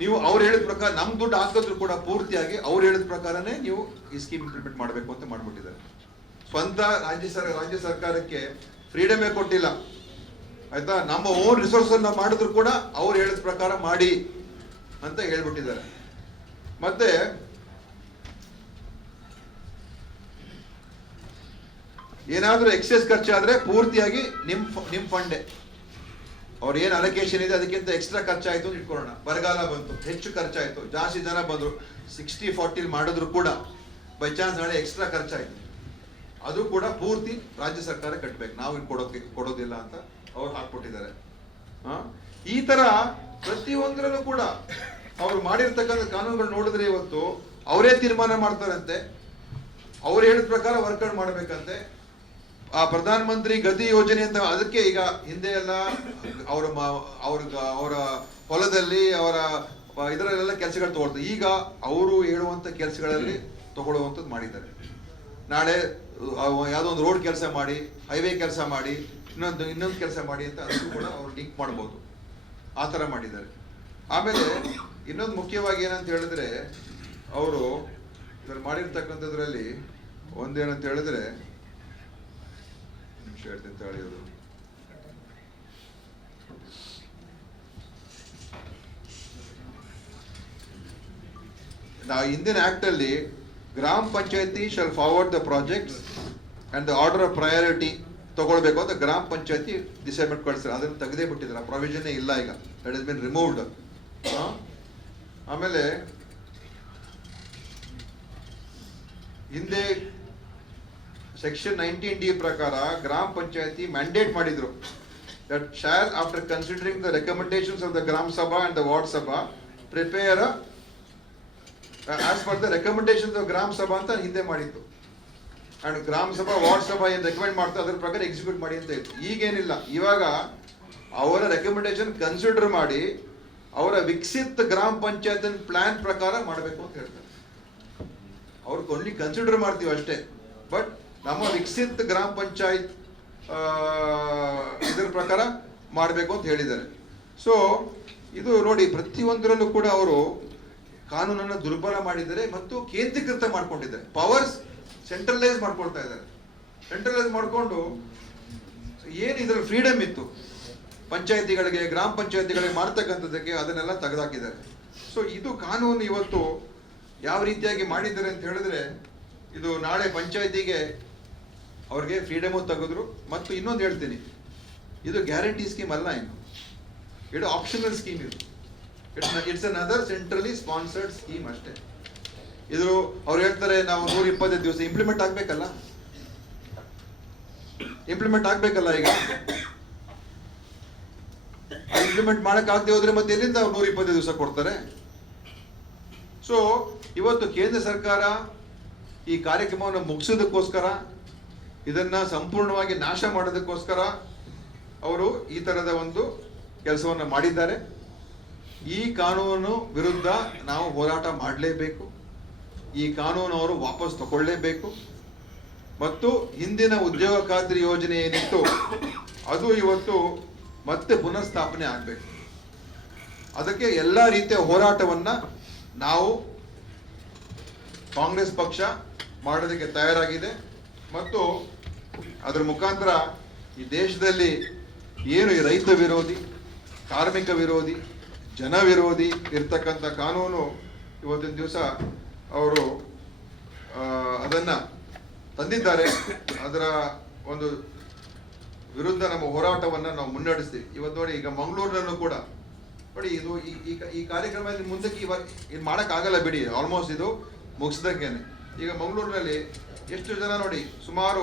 ನೀವು ಅವ್ರು ಹೇಳಿದ ಪ್ರಕಾರ ನಮ್ ದುಡ್ಡು ಹಾಕಿದ್ರು ಕೂಡ ಪೂರ್ತಿಯಾಗಿ ಅವ್ರು ಹೇಳಿದ ಪ್ರಕಾರನೇ ನೀವು ಈ ಸ್ಕೀಮ್ ಇಂಪ್ಲಿಮೆಂಟ್ ಮಾಡಬೇಕು ಅಂತ ಮಾಡ್ಬಿಟ್ಟಿದ್ದಾರೆ. ಸ್ವಂತ ರಾಜ್ಯ ಸರ್ಕಾರಕ್ಕೆ ಫ್ರೀಡಮೇ ಕೊಟ್ಟಿಲ್ಲ. ಆಯ್ತಾ? ನಮ್ಮ ಓನ್ ರಿಸೋರ್ಸ್ ನಾವು ಮಾಡಿದ್ರು ಕೂಡ ಅವ್ರು ಹೇಳಿದ ಪ್ರಕಾರ ಮಾಡಿ ಅಂತ ಹೇಳ್ಬಿಟ್ಟಿದ್ದಾರೆ. ಮತ್ತೆ ಏನಾದ್ರೂ ಎಕ್ಸೆಸ್ ಖರ್ಚಾದ್ರೆ ಪೂರ್ತಿಯಾಗಿ ನಿಮ್ ಫಂಡೆ. ಅವ್ರ ಏನ್ ಅಲೋಕೇಶನ್ ಇದೆ ಅದಕ್ಕಿಂತ ಎಕ್ಸ್ಟ್ರಾ ಖರ್ಚಾಯ್ತು ಅಂತ ಇಟ್ಕೊಳ್ಳೋಣ. ಬರಗಾಲ ಬಂತು, ಹೆಚ್ಚು ಖರ್ಚಾಯ್ತು, ಜಾಸ್ತಿ ಜನ ಬಂದ್ರು, 60-40 ಮಾಡಿದ್ರು ಕೂಡ ಬೈ ಚಾನ್ಸ್ ನಾಳೆ ಎಕ್ಸ್ಟ್ರಾ ಖರ್ಚಾಯ್ತು, ಅದು ಕೂಡ ಪೂರ್ತಿ ರಾಜ್ಯ ಸರ್ಕಾರ ಕಟ್ಟಬೇಕು, ನಾವು ಕೊಡೋದಿಲ್ಲ ಅಂತ ಅವ್ರು ಹಾಕ್ಬಿಟ್ಟಿದ್ದಾರೆ. ಈ ತರ ಪ್ರತಿಯೊಂದರಲ್ಲೂ ಕೂಡ ಅವ್ರು ಮಾಡಿರ್ತಕ್ಕಂಥ ಕಾನೂನುಗಳು ನೋಡಿದ್ರೆ ಇವತ್ತು ಅವರೇ ತೀರ್ಮಾನ ಮಾಡ್ತಾರಂತೆ, ಅವ್ರು ಹೇಳಿದ ಪ್ರಕಾರ ವರ್ಕೌಟ್ ಮಾಡ್ಬೇಕಂತೆ. ಆ ಪ್ರಧಾನ ಮಂತ್ರಿ ಗತಿ ಯೋಜನೆ ಅಂತ ಅದಕ್ಕೆ ಈಗ ಹಿಂದೆ ಎಲ್ಲ ಅವರ ಹೊಲದಲ್ಲಿ ಅವರ ಇದರಲ್ಲೆಲ್ಲ ಕೆಲಸಗಳು ತಗೊಳ್ತಾರೆ. ಈಗ ಅವರು ಹೇಳುವಂತ ಕೆಲಸಗಳಲ್ಲಿ ತಗೊಳ್ಳುವಂಥದ್ದು ಮಾಡಿದ್ದಾರೆ. ನಾಳೆ ಯಾವುದೋ ಒಂದು ರೋಡ್ ಕೆಲಸ ಮಾಡಿ, ಹೈವೇ ಕೆಲಸ ಮಾಡಿ, ಇನ್ನೊಂದು ಕೆಲಸ ಮಾಡಿ ಅಂತ ಅದನ್ನು ಕೂಡ ಅವ್ರು ಲಿಂಕ್ ಮಾಡ್ಬೋದು. ಆ ಥರ ಮಾಡಿದ್ದಾರೆ. ಆಮೇಲೆ ಇನ್ನೊಂದು ಮುಖ್ಯವಾಗಿ ಏನಂತ ಹೇಳಿದ್ರೆ, ಅವರು ಇವರು ಮಾಡಿರ್ತಕ್ಕಂಥದ್ರಲ್ಲಿ ಒಂದೇನಂತ ಹೇಳಿದ್ರೆ, ಹೇಳ್ತೀನಿ ಹೇಳಿದ್ರು, ಇಂದಿನ ಆಕ್ಟ್ ಅಲ್ಲಿ ಗ್ರಾಮ ಪಂಚಾಯತಿ shall forward the projects and the order of priority ತಗೊಳ್ಬೇಕು ಅಂತ ಗ್ರಾಮ ಪಂಚಾಯತಿ ಡಿಸೈಡ್ ಕಳಿಸ್ತಾರೆ. ಅದನ್ನು ತೆಗೆದೇ ಬಿಟ್ಟಿದ್ದಾರೆ, ಪ್ರಾವಿಷನ್ ಇಲ್ಲ ಈಗ, ದಟ್ ಇಸ್ ಬಿನ್ ರಿಮೂವ್ಡ್. ಆಮೇಲೆ ಹಿಂದೆ ಸೆಕ್ಷನ್ 19D ಪ್ರಕಾರ ಗ್ರಾಮ ಪಂಚಾಯತಿ ಮ್ಯಾಂಡೇಟ್ ಮಾಡಿದ್ರು that shall after considering the recommendations of the Gram Sabha and the Ward Sabha prepare as per the recommendations of Gram Sabha ಅಂತ ಹಿಂದೆ ಮಾಡಿತ್ತು. ಅಂಡ್ ಗ್ರಾಮ ಸಭಾ ವಾರ್ಡ್ ಸಭಾ ಏನು ರೆಕಮೆಂಡ್ ಮಾಡ್ತಾ ಅದ್ರ ಪ್ರಕಾರ ಎಕ್ಸಿಕ್ಯೂಟ್ ಮಾಡಿ ಅಂತ ಇತ್ತು. ಈಗೇನಿಲ್ಲ, ಇವಾಗ ಅವರ ರೆಕಮೆಂಡೇಶನ್ ಕನ್ಸಿಡರ್ ಮಾಡಿ ಅವರ ವಿಕಸಿತ ಗ್ರಾಮ ಪಂಚಾಯತ್ ಪ್ಲಾನ್ ಪ್ರಕಾರ ಮಾಡಬೇಕು ಅಂತ ಹೇಳ್ತಾರೆ. ಅವ್ರಿಗೆ ಓನ್ಲಿ ಕನ್ಸಿಡರ್ ಮಾಡ್ತೀವಿ ಅಷ್ಟೇ, ಬಟ್ ನಮ್ಮ ವಿಕಸಿತ ಗ್ರಾಮ ಪಂಚಾಯತ್ ಇದರ ಪ್ರಕಾರ ಮಾಡಬೇಕು ಅಂತ ಹೇಳಿದ್ದಾರೆ. ಸೊ ಇದು ನೋಡಿ, ಪ್ರತಿಯೊಂದರಲ್ಲೂ ಕೂಡ ಅವರು ಕಾನೂನನ್ನು ದುರ್ಬಲ ಮಾಡಿದ್ದಾರೆ ಮತ್ತು ಕೇಂದ್ರೀಕೃತ ಮಾಡ್ಕೊಂಡಿದ್ದಾರೆ. ಪವರ್ಸ್ ಸೆಂಟ್ರಲೈಸ್ ಮಾಡ್ಕೊಳ್ತಾ ಇದ್ದಾರೆ. ಸೆಂಟ್ರಲೈಸ್ ಮಾಡಿಕೊಂಡು ಏನು ಇದರ ಫ್ರೀಡಮ್ ಇತ್ತು ಪಂಚಾಯತಿಗಳಿಗೆ, ಗ್ರಾಮ ಪಂಚಾಯತಿಗಳಿಗೆ ಮಾಡ್ತಕ್ಕಂಥದ್ದಕ್ಕೆ, ಅದನ್ನೆಲ್ಲ ತೆಗೆದಾಕಿದ್ದಾರೆ. ಸೊ ಇದು ಕಾನೂನು ಇವತ್ತು ಯಾವ ರೀತಿಯಾಗಿ ಮಾಡಿದ್ದಾರೆ ಅಂತ ಹೇಳಿದ್ರೆ, ಇದು ನಾಳೆ ಪಂಚಾಯತಿಗೆ ಅವ್ರಿಗೆ ಫ್ರೀಡಮು ತೆಗೆದ್ರು. ಮತ್ತು ಇನ್ನೊಂದು ಹೇಳ್ತೀನಿ, ಇದು ಗ್ಯಾರಂಟಿ ಸ್ಕೀಮ್ ಅಲ್ಲ, ಇದು ಆಪ್ಷನಲ್ ಸ್ಕೀಮ್. ಇದು it's another centrally sponsored scheme ಅಷ್ಟೇ. ಇದು ಅವ್ರು ಹೇಳ್ತಾರೆ ನಾವು 125 ದಿವಸ ಇಂಪ್ಲಿಮೆಂಟ್ ಆಗ್ಬೇಕಲ್ಲ, ಈಗ ಇಂಪ್ಲಿಮೆಂಟ್ ಮಾಡಕ್ ಆಗದೆ ಹೋದ್ರೆ ಮತ್ತೆ ಎಲ್ಲಿಂದ 125 ದಿವಸ ಕೊಡ್ತಾರೆ? ಸೊ ಇವತ್ತು ಕೇಂದ್ರ ಸರ್ಕಾರ ಈ ಕಾರ್ಯಕ್ರಮವನ್ನು ಮುಗಿಸೋದಕ್ಕೋಸ್ಕರ, ಇದನ್ನ ಸಂಪೂರ್ಣವಾಗಿ ನಾಶ ಮಾಡೋದಕ್ಕೋಸ್ಕರ ಅವರು ಈ ತರದ ಒಂದು ಕೆಲಸವನ್ನು ಮಾಡಿದ್ದಾರೆ. ಈ ಕಾನೂನು ವಿರುದ್ಧ ನಾವು ಹೋರಾಟ ಮಾಡಲೇಬೇಕು. ಈ ಕಾನೂನು ಅವರು ವಾಪಸ್ ತಗೊಳ್ಳೇಬೇಕು. ಮತ್ತು ಹಿಂದಿನ ಉದ್ಯೋಗ ಖಾತ್ರಿ ಯೋಜನೆ ಏನಿತ್ತು ಅದು ಇವತ್ತು ಮತ್ತೆ ಪುನರ್ಸ್ಥಾಪನೆ ಆಗಬೇಕು. ಅದಕ್ಕೆ ಎಲ್ಲ ರೀತಿಯ ಹೋರಾಟವನ್ನ ನಾವು ಕಾಂಗ್ರೆಸ್ ಪಕ್ಷ ಮಾಡೋದಕ್ಕೆ ತಯಾರಾಗಿದೆ. ಮತ್ತು ಅದರ ಮುಖಾಂತರ ಈ ದೇಶದಲ್ಲಿ ಏನು ಈ ರೈತ ವಿರೋಧಿ, ಕಾರ್ಮಿಕ ವಿರೋಧಿ, ಜನ ವಿರೋಧಿ ಇರ್ತಕ್ಕಂಥ ಕಾನೂನು ಇವತ್ತಿನ ದಿವಸ ಅವರು ಅದನ್ನ ತಂದಿದ್ದಾರೆ. ಅದರ ಒಂದು ವಿರುದ್ಧ ನಮ್ಮ ಹೋರಾಟವನ್ನು ನಾವು ಮುನ್ನಡೆಸ್ತೀವಿ. ಇವತ್ತು ನೋಡಿ, ಈಗ ಮಂಗಳೂರಿನಲ್ಲೂ ಕೂಡ ನೋಡಿ, ಇದು ಈ ಕಾರ್ಯಕ್ರಮ ಮುಂದಕ್ಕೆ ಇದು ಮಾಡೋಕ್ಕಾಗಲ್ಲ ಬಿಡಿ, ಆಲ್ಮೋಸ್ಟ್ ಇದು ಮುಗಿಸ್ದಂಗೆನೆ. ಈಗ ಮಂಗಳೂರಿನಲ್ಲಿ ಎಷ್ಟು ಜನ ನೋಡಿ, ಸುಮಾರು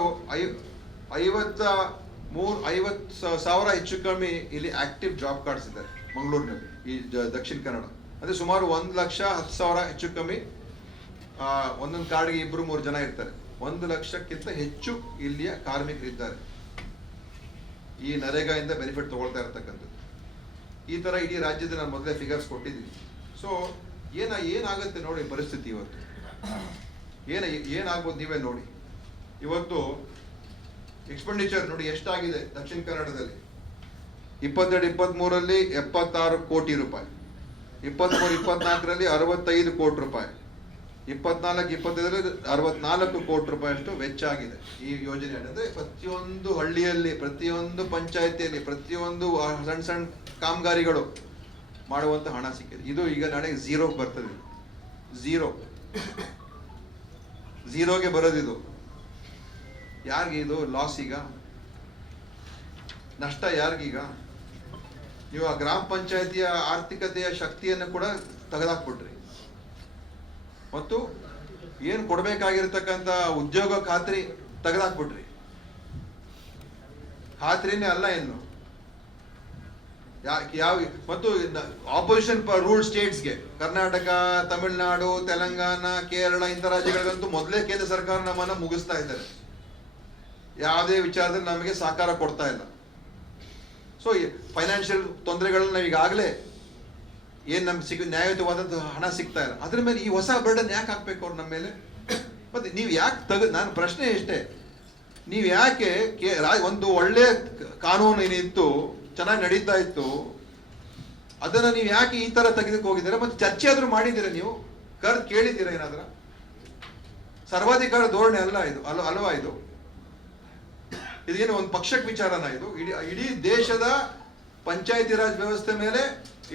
50,000 ಹೆಚ್ಚು ಕಮ್ಮಿ ಇಲ್ಲಿ ಆಕ್ಟಿವ್ ಜಾಬ್ ಕಾರ್ಡ್ಸ್ ಇದ್ದಾರೆ ಮಂಗಳೂರಿನಲ್ಲಿ, ಈ ದಕ್ಷಿಣ ಕನ್ನಡ. ಅಂದ್ರೆ ಸುಮಾರು 1,10,000 ಹೆಚ್ಚು ಕಮ್ಮಿ, ಒಂದೊಂದು ಕಾರ್ಡ್ಗೆ 2-3 ಜನ ಇರ್ತಾರೆ. 1 ಲಕ್ಷಕ್ಕಿಂತ ಹೆಚ್ಚು ಇಲ್ಲಿಯ ಕಾರ್ಮಿಕರಿದ್ದಾರೆ ಈ ನರೇಗಾ ಇಂದ ಬೆನಿಫಿಟ್ ತಗೊಳ್ತಾ ಇರ್ತಕ್ಕಂಥದ್ದು. ಈ ತರ ಇಡೀ ರಾಜ್ಯದ ನಾನು ಮೊದಲೇ ಫಿಗರ್ಸ್ ಕೊಟ್ಟಿದ್ದೀನಿ. ಸೊ ಏನಾಗುತ್ತೆ ನೋಡಿ ಪರಿಸ್ಥಿತಿ ಇವತ್ತು, ಏನಾಗ್ಬೋದು ನೀವೇ ನೋಡಿ. ಇವತ್ತು ಎಕ್ಸ್ಪೆಂಡಿಚರ್ ನೋಡಿ ಎಷ್ಟಾಗಿದೆ ದಕ್ಷಿಣ ಕನ್ನಡದಲ್ಲಿ. 22-23ರಲ್ಲಿ 76 ಕೋಟಿ ರೂಪಾಯಿ, 23-24ರಲ್ಲಿ 65 ಕೋಟಿ ರೂಪಾಯಿ, 24-25ರಲ್ಲಿ 64 ಕೋಟಿ ರೂಪಾಯಿ ಅಷ್ಟು ವೆಚ್ಚ ಆಗಿದೆ ಈ ಯೋಜನೆ. ಅಂದ್ರೆ ಪ್ರತಿಯೊಂದು ಹಳ್ಳಿಯಲ್ಲಿ, ಪ್ರತಿಯೊಂದು ಪಂಚಾಯತಿಯಲ್ಲಿ, ಪ್ರತಿಯೊಂದು ಸಣ್ಣ ಕಾಮಗಾರಿಗಳು ಮಾಡುವಂತ ಹಣ ಸಿಕ್ಕಿದೆ. ಇದು ಈಗ ನಾಳೆಗೆ ಝೀರೋಗೆ ಬರ್ತದೆ. ಝೀರೋಗೆ ಬರೋದಿದು. ಯಾರಿಗೆ ಇದು ಲಾಸ್? ಈಗ ನಷ್ಟ ಯಾರಿಗೀಗ? ನೀವು ಆ ಗ್ರಾಮ ಪಂಚಾಯತಿಯ ಆರ್ಥಿಕತೆಯ ಶಕ್ತಿಯನ್ನು ಕೂಡ ತೆಗೆದಾಕ್ಬಿಟ್ರಿ. ಮತ್ತು ಏನು ಕೊಡ್ಬೇಕಾಗಿರ್ತಕ್ಕಂಥ ಉದ್ಯೋಗ ಖಾತ್ರಿ ತೆಗೆದಾಕ್ಬಿಟ್ರಿ. ಖಾತ್ರಿನೇ ಅಲ್ಲ ಇನ್ನು ಯಾವ. ಮತ್ತು ಆಪೋಸಿಷನ್ ರೂಲ್ ಸ್ಟೇಟ್ಸ್ಗೆ, ಕರ್ನಾಟಕ, ತಮಿಳುನಾಡು, ತೆಲಂಗಾಣ, ಕೇರಳ ಇಂಥ ರಾಜ್ಯಗಳಿಗಂತೂ ಮೊದಲೇ ಕೇಂದ್ರ ಸರ್ಕಾರ ನಮ್ಮನ್ನ ಮುಗಿಸ್ತಾ ಇದ್ದಾರೆ. ಯಾವುದೇ ವಿಚಾರದಲ್ಲಿ ನಮಗೆ ಸಹಕಾರ ಕೊಡ್ತಾ ಇಲ್ಲ. ಸೊ ಫೈನಾನ್ಷಿಯಲ್ ತೊಂದರೆಗಳನ್ನ ನಾವು ಈಗಾಗಲೇ ಏನ್ ನಮ್ಗೆ ನ್ಯಾಯಯುತವಾದಂತಹ ಹಣ ಸಿಗ್ತಾ ಇಲ್ಲ. ಅದ್ರ ಮೇಲೆ ಈ ಹೊಸ ಬರ್ಡನ್ ಯಾಕೆ ಹಾಕ್ಬೇಕು ಅವ್ರು ನಮ್ಮ ಮೇಲೆ? ಮತ್ತೆ ನೀವು ಯಾಕೆ ನಾನು ಪ್ರಶ್ನೆ ಇಷ್ಟೇ, ನೀವು ಯಾಕೆ ಒಂದು ಒಳ್ಳೆ ಕಾನೂನು ಏನಿತ್ತು, ಚೆನ್ನಾಗಿ ನಡೀತಾ ಇತ್ತು, ಅದನ್ನ ನೀವು ಯಾಕೆ ಈ ತರ ತೆಗೆದಕ್ಕೆ ಹೋಗಿದ್ದೀರಾ? ಮತ್ತೆ ಚರ್ಚೆ ಆದ್ರೂ ಮಾಡಿದ್ದೀರಾ? ನೀವು ಕೇಳಿದ್ದೀರಾ ಏನಾದ್ರ? ಸರ್ವಾಧಿಕಾರ ಧೋರಣೆ ಅಲ್ಲ ಇದು, ಅಲ್ವಾ ಇದು? ಇದೇನು ಒಂದು ಪಕ್ಷಕ್ಕೆ ವಿಚಾರನ ಇದು? ಇಡೀ ದೇಶದ ಪಂಚಾಯತಿ ರಾಜ್ ವ್ಯವಸ್ಥೆ ಮೇಲೆ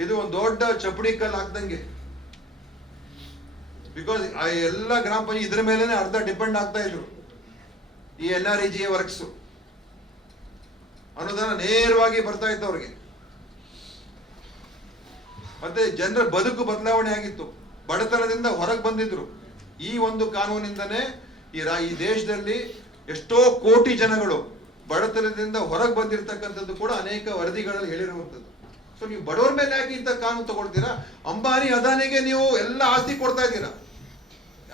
ಇದು ಒಂದು ದೊಡ್ಡ ಚಪ್ಪಡಿ ಕಲ್ಲು ಹಾಕ್ದಂಗೆ. ಬಿಕಾಸ್ ಎಲ್ಲ ಗ್ರಾಮ ಪಂಚಾಯತ್ ಇದ್ರ ಮೇಲೆನೆ ಅರ್ಧ ಡಿಪೆಂಡ್ ಆಗ್ತಾ ಇದ್ರು. ಈ NREGA ವರ್ಕ್ಸ್ ಅನುದಾನ ನೇರವಾಗಿ ಬರ್ತಾ ಇತ್ತು ಅವ್ರಿಗೆ. ಮತ್ತೆ ಜನರ ಬದುಕು ಬದಲಾವಣೆ ಆಗಿತ್ತು, ಬಡತನದಿಂದ ಹೊರಗೆ ಬಂದಿದ್ರು. ಈ ಒಂದು ಕಾನೂನಿಂದನೇ ಈ ದೇಶದಲ್ಲಿ ಎಷ್ಟೋ ಕೋಟಿ ಜನಗಳು ಬಡತನದಿಂದ ಹೊರಗೆ ಬಂದಿರತಕ್ಕಂಥದ್ದು ಕೂಡ ಅನೇಕ ವರದಿಗಳಲ್ಲಿ ಹೇಳಿರುವಂಥದ್ದು. ಸೊ ನೀವು ಬಡವರ ಮೇಲೆ ಯಾಕೆ ಇಂಥ ಕಾನೂನು ತಗೊಳ್ತೀರಾ? ಅಂಬಾನಿ ಅದಾನಿಗೆ ನೀವು ಎಲ್ಲ ಆಸ್ತಿ ಕೊಡ್ತಾ ಇದ್ದೀರಾ.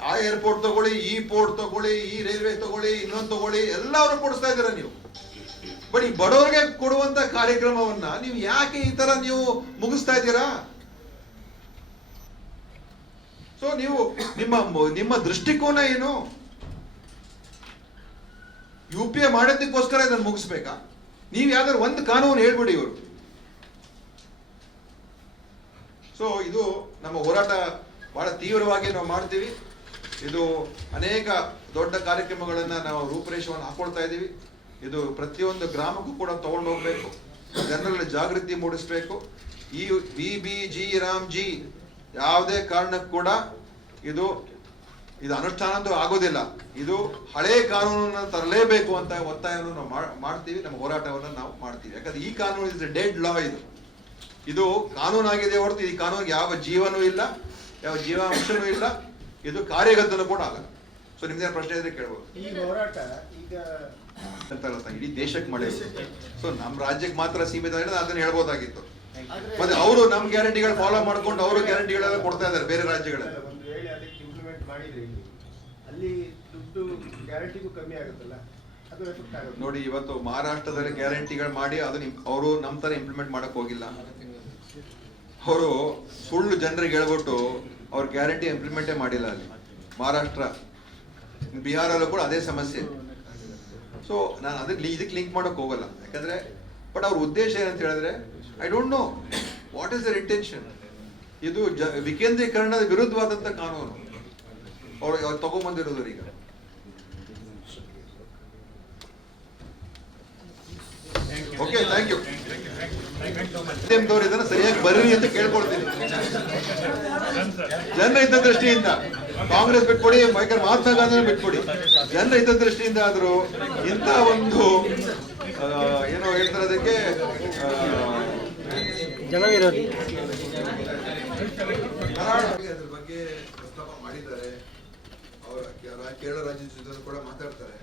ಆ ಏರ್ಪೋರ್ಟ್ ತಗೊಳ್ಳಿ, ಈ ಪೋರ್ಟ್ ತಗೊಳ್ಳಿ, ಈ ರೈಲ್ವೆ ತಗೊಳ್ಳಿ, ಇನ್ನೊಂದು ತಗೊಳ್ಳಿ, ಎಲ್ಲರೂ ಕೊಡಿಸ್ತಾ ಇದ್ದೀರಾ ನೀವು. ಬಟ್ ಈ ಬಡವರಿಗೆ ಕೊಡುವಂತ ಕಾರ್ಯಕ್ರಮವನ್ನ ನೀವು ಯಾಕೆ ಈ ತರ ನೀವು ಮುಗಿಸ್ತಾ ಇದ್ದೀರಾ? ಸೊ ನೀವು ನಿಮ್ಮ ದೃಷ್ಟಿಕೋನ ಏನು? UPA ಮಾಡೋದಕ್ಕೋಸ್ಕರ ಇದನ್ನು ಮುಗಿಸ್ಬೇಕಾ? ನೀವು ಯಾವ್ದಾದ್ರು ಒಂದು ಕಾನೂನು ಹೇಳ್ಬಿಡಿ ಇವರು. ಸೊ ಇದು ನಮ್ಮ ಹೋರಾಟ ಬಹಳ ತೀವ್ರವಾಗಿ ನಾವು ಮಾಡ್ತೀವಿ. ಇದು ಅನೇಕ ದೊಡ್ಡ ಕಾರ್ಯಕ್ರಮಗಳನ್ನ ನಾವು ರೂಪುರೇಷೆಯನ್ನು ಹಾಕೊಳ್ತಾ ಇದ್ದೀವಿ. ಇದು ಪ್ರತಿಯೊಂದು ಗ್ರಾಮಕ್ಕೂ ಕೂಡ ತಗೊಂಡು ಹೋಗ್ಬೇಕು, ಜನರಲ್ಲಿ ಜಾಗೃತಿ ಮೂಡಿಸ್ಬೇಕು. ಈ BBG ರಾಮ್ಜಿ ಯಾವುದೇ ಕಾರಣಕ್ಕೂ ಕೂಡ ಇದು ಅನುಷ್ಠಾನ ಅಂತೂ ಆಗೋದಿಲ್ಲ. ಇದು ಹಳೆ ಕಾನೂನನ್ನು ತರಲೇಬೇಕು ಅಂತ ಒತ್ತಾಯವನ್ನು ನಾವು ಮಾಡ್ತೀವಿ. ನಮ್ಮ ಹೋರಾಟವನ್ನು ನಾವು ಮಾಡ್ತೀವಿ. ಯಾಕಂದ್ರೆ ಈ ಕಾನೂನು ಇಸ್ ಡೆಡ್ ಲಾ. ಇದು ಕಾನೂನಾಗಿದೆ ಹೊರತು ಈ ಕಾನೂನಿಗೆ ಯಾವ ಜೀವನೂ ಇಲ್ಲ, ಯಾವ ಜೀವಾಂಶನೂ ಇಲ್ಲ. ಇದು ಕಾರ್ಯಗತನೂ ಕೂಡ ಆಗಲ್ಲ. ಸೊ ನಿಮ್ದೇನು ಪ್ರಶ್ನೆ ಇದ್ರೆ ಕೇಳ್ಬೋದು. ಈ ಹೋರಾಟ ಈಗ ಅಂತಲ್ಲ, ಇಡೀ ದೇಶಕ್ಕೆ ಮಾಡಿದ್ರು. ಸೊ ನಮ್ಮ ರಾಜ್ಯಕ್ಕೆ ಮಾತ್ರ ಸೀಮಿತ ಅದನ್ನ ಹೇಳ್ಬೋದಾಗಿತ್ತು. ಮತ್ತೆ ಅವರು ನಮ್ಮ ಗ್ಯಾರಂಟಿಗಳು ಫಾಲೋ ಮಾಡ್ಕೊಂಡು ಅವರು ಗ್ಯಾರಂಟಿಗಳೆಲ್ಲ ಕೊಡ್ತಾ ಇದ್ದಾರೆ ಬೇರೆ ರಾಜ್ಯಗಳಲ್ಲಿ. ಒಂದು ವೇಳೆ ಅದಕ್ಕೆ ಇಂಪ್ಲಿಮೆಂಟ್ ಮಾಡಿದ್ರೆ ಅಲ್ಲಿ ದುಡ್ಡು ಗ್ಯಾರಂಟಿಗೂ ಕಮ್ಮಿ ಆಗುತ್ತಲ್ಲ, ಅದು ಎಫೆಕ್ಟ್ ಆಗುತ್ತೆ. ನೋಡಿ, ಇವತ್ತು ಮಹಾರಾಷ್ಟ್ರದಲ್ಲಿ ಗ್ಯಾರಂಟಿಗಳು ಮಾಡಿ ಅದನ್ನ ಅವರು ನಮ್ಮ ತರ ಇಂಪ್ಲಿಮೆಂಟ್ ಮಾಡಕ್ ಹೋಗಿಲ್ಲ. ಅವರು ಸುಳ್ಳು ಜನರಿಗೆ ಹೇಳ್ಬಿಟ್ಟು ಅವ್ರ ಗ್ಯಾರಂಟಿ ಇಂಪ್ಲಿಮೆಂಟೇ ಮಾಡಿಲ್ಲ ಅಲ್ಲಿ. ಮಹಾರಾಷ್ಟ್ರ, ಬಿಹಾರಲ್ಲೂ ಕೂಡ ಅದೇ ಸಮಸ್ಯೆ. ಸೊ ನಾನು ಇದಕ್ಕೆ ಲಿಂಕ್ ಮಾಡಕ್ ಹೋಗಲ್ಲ. ಯಾಕಂದ್ರೆ ಬಟ್ ಅವ್ರ ಉದ್ದೇಶ ಏನಂತ ಹೇಳಿದ್ರೆ, I don't know what is their intention. ಇದು ವಿಕೇಂದ್ರೀಕರಣದ ವಿರುದ್ಧವಾದಂತ ಕಾನೂನು ಅವ್ರು ತಗೊಂಡ್ಬಂದಿರೋದು. ಈಗ ಓಕೆ, ಥ್ಯಾಂಕ್ ಯು. ಇದನ್ನ ಸರಿಯಾಗಿ ಬರ್ರಿ ಅಂತ ಕೇಳ್ಕೊಳ್ತೀನಿ. ಜನರ ಹಿತದೃಷ್ಟಿಯಿಂದ ಕಾಂಗ್ರೆಸ್ ಬಿಟ್ಕೊಡಿ, ಮಹಾತ್ಮ ಗಾಂಧಿ ಬಿಟ್ಕೊಡಿ. ಜನರ ಹಿತದೃಷ್ಟಿಯಿಂದ ಆದ್ರೂ ಇಂಥ ಒಂದು ಏನೋ ಹೇಳ್ತಾರೆ ಅದಕ್ಕೆ ಜನವಿರೋಧಿ ಅದ್ರ ಬಗ್ಗೆ ಪ್ರಸ್ತಾಪ ಮಾಡಿದ್ದಾರೆ. ಅವರ ಕೇರಳ ರಾಜ್ಯದ ಜೊತೆ ಕೂಡ ಮಾತಾಡ್ತಾರೆ.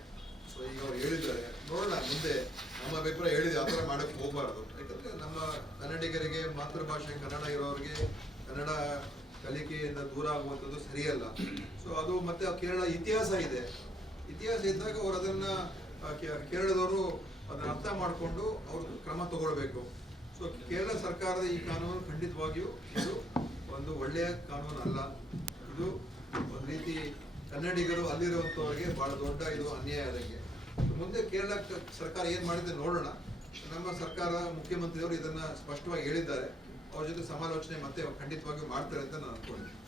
ಸೊ ಈಗ ಅವ್ರು ಹೇಳಿದ್ದಾರೆ, ನೋಡೋಣ ಮುಂದೆ. ನಮ್ಮ ಅಭಿಪ್ರಾಯ ಹೇಳಿದ್ರೆ ಆ ಥರ ಮಾಡಕ್ಕೆ ಹೋಗ್ಬಾರ್ದು. ಯಾಕಂದ್ರೆ ನಮ್ಮ ಕನ್ನಡಿಗರಿಗೆ ಮಾತೃಭಾಷೆ ಕನ್ನಡ ಇರೋರಿಗೆ ಕನ್ನಡ ಕಲಿಕೆಯಿಂದ ದೂರ ಆಗುವಂಥದ್ದು ಸರಿಯಲ್ಲ. ಸೊ ಅದು ಮತ್ತೆ ಕೇರಳ ಇತಿಹಾಸ ಇದೆ. ಇತಿಹಾಸ ಇದ್ದಾಗ ಅವರು ಅದನ್ನ ಕೇರಳದವರು ಅದನ್ನ ಅರ್ಥ ಮಾಡಿಕೊಂಡು ಅವರು ಕ್ರಮ ತಗೊಳ್ಬೇಕು. ಸೊ ಕೇರಳ ಸರ್ಕಾರದ ಈ ಕಾನೂನು ಖಂಡಿತವಾಗಿಯೂ ಇದು ಒಂದು ಒಳ್ಳೆಯ ಕಾನೂನು ಅಲ್ಲ. ಇದು ಒಂದು ರೀತಿ ಕನ್ನಡಿಗರು ಅಲ್ಲಿರುವಂಥವ್ರಿಗೆ ಬಹಳ ದೊಡ್ಡ ಇದು ಅನ್ಯಾಯ ಆದಂಗೆ. ಮುಂದೆ ಕೇರಳ ಸರ್ಕಾರ ಏನ್ ಮಾಡಿದೆ ನೋಡೋಣ. ನಮ್ಮ ಸರ್ಕಾರ, ಮುಖ್ಯಮಂತ್ರಿಯವರು ಇದನ್ನ ಸ್ಪಷ್ಟವಾಗಿ ಹೇಳಿದ್ದಾರೆ. ಅವ್ರ ಜೊತೆ ಸಮಾಲೋಚನೆ ಮತ್ತೆ ಖಂಡಿತವಾಗಿಯೂ ಮಾಡ್ತಾರೆ ಅಂತ ನಾನು ಅನ್ಕೊಂಡಿದ್ದೀನಿ.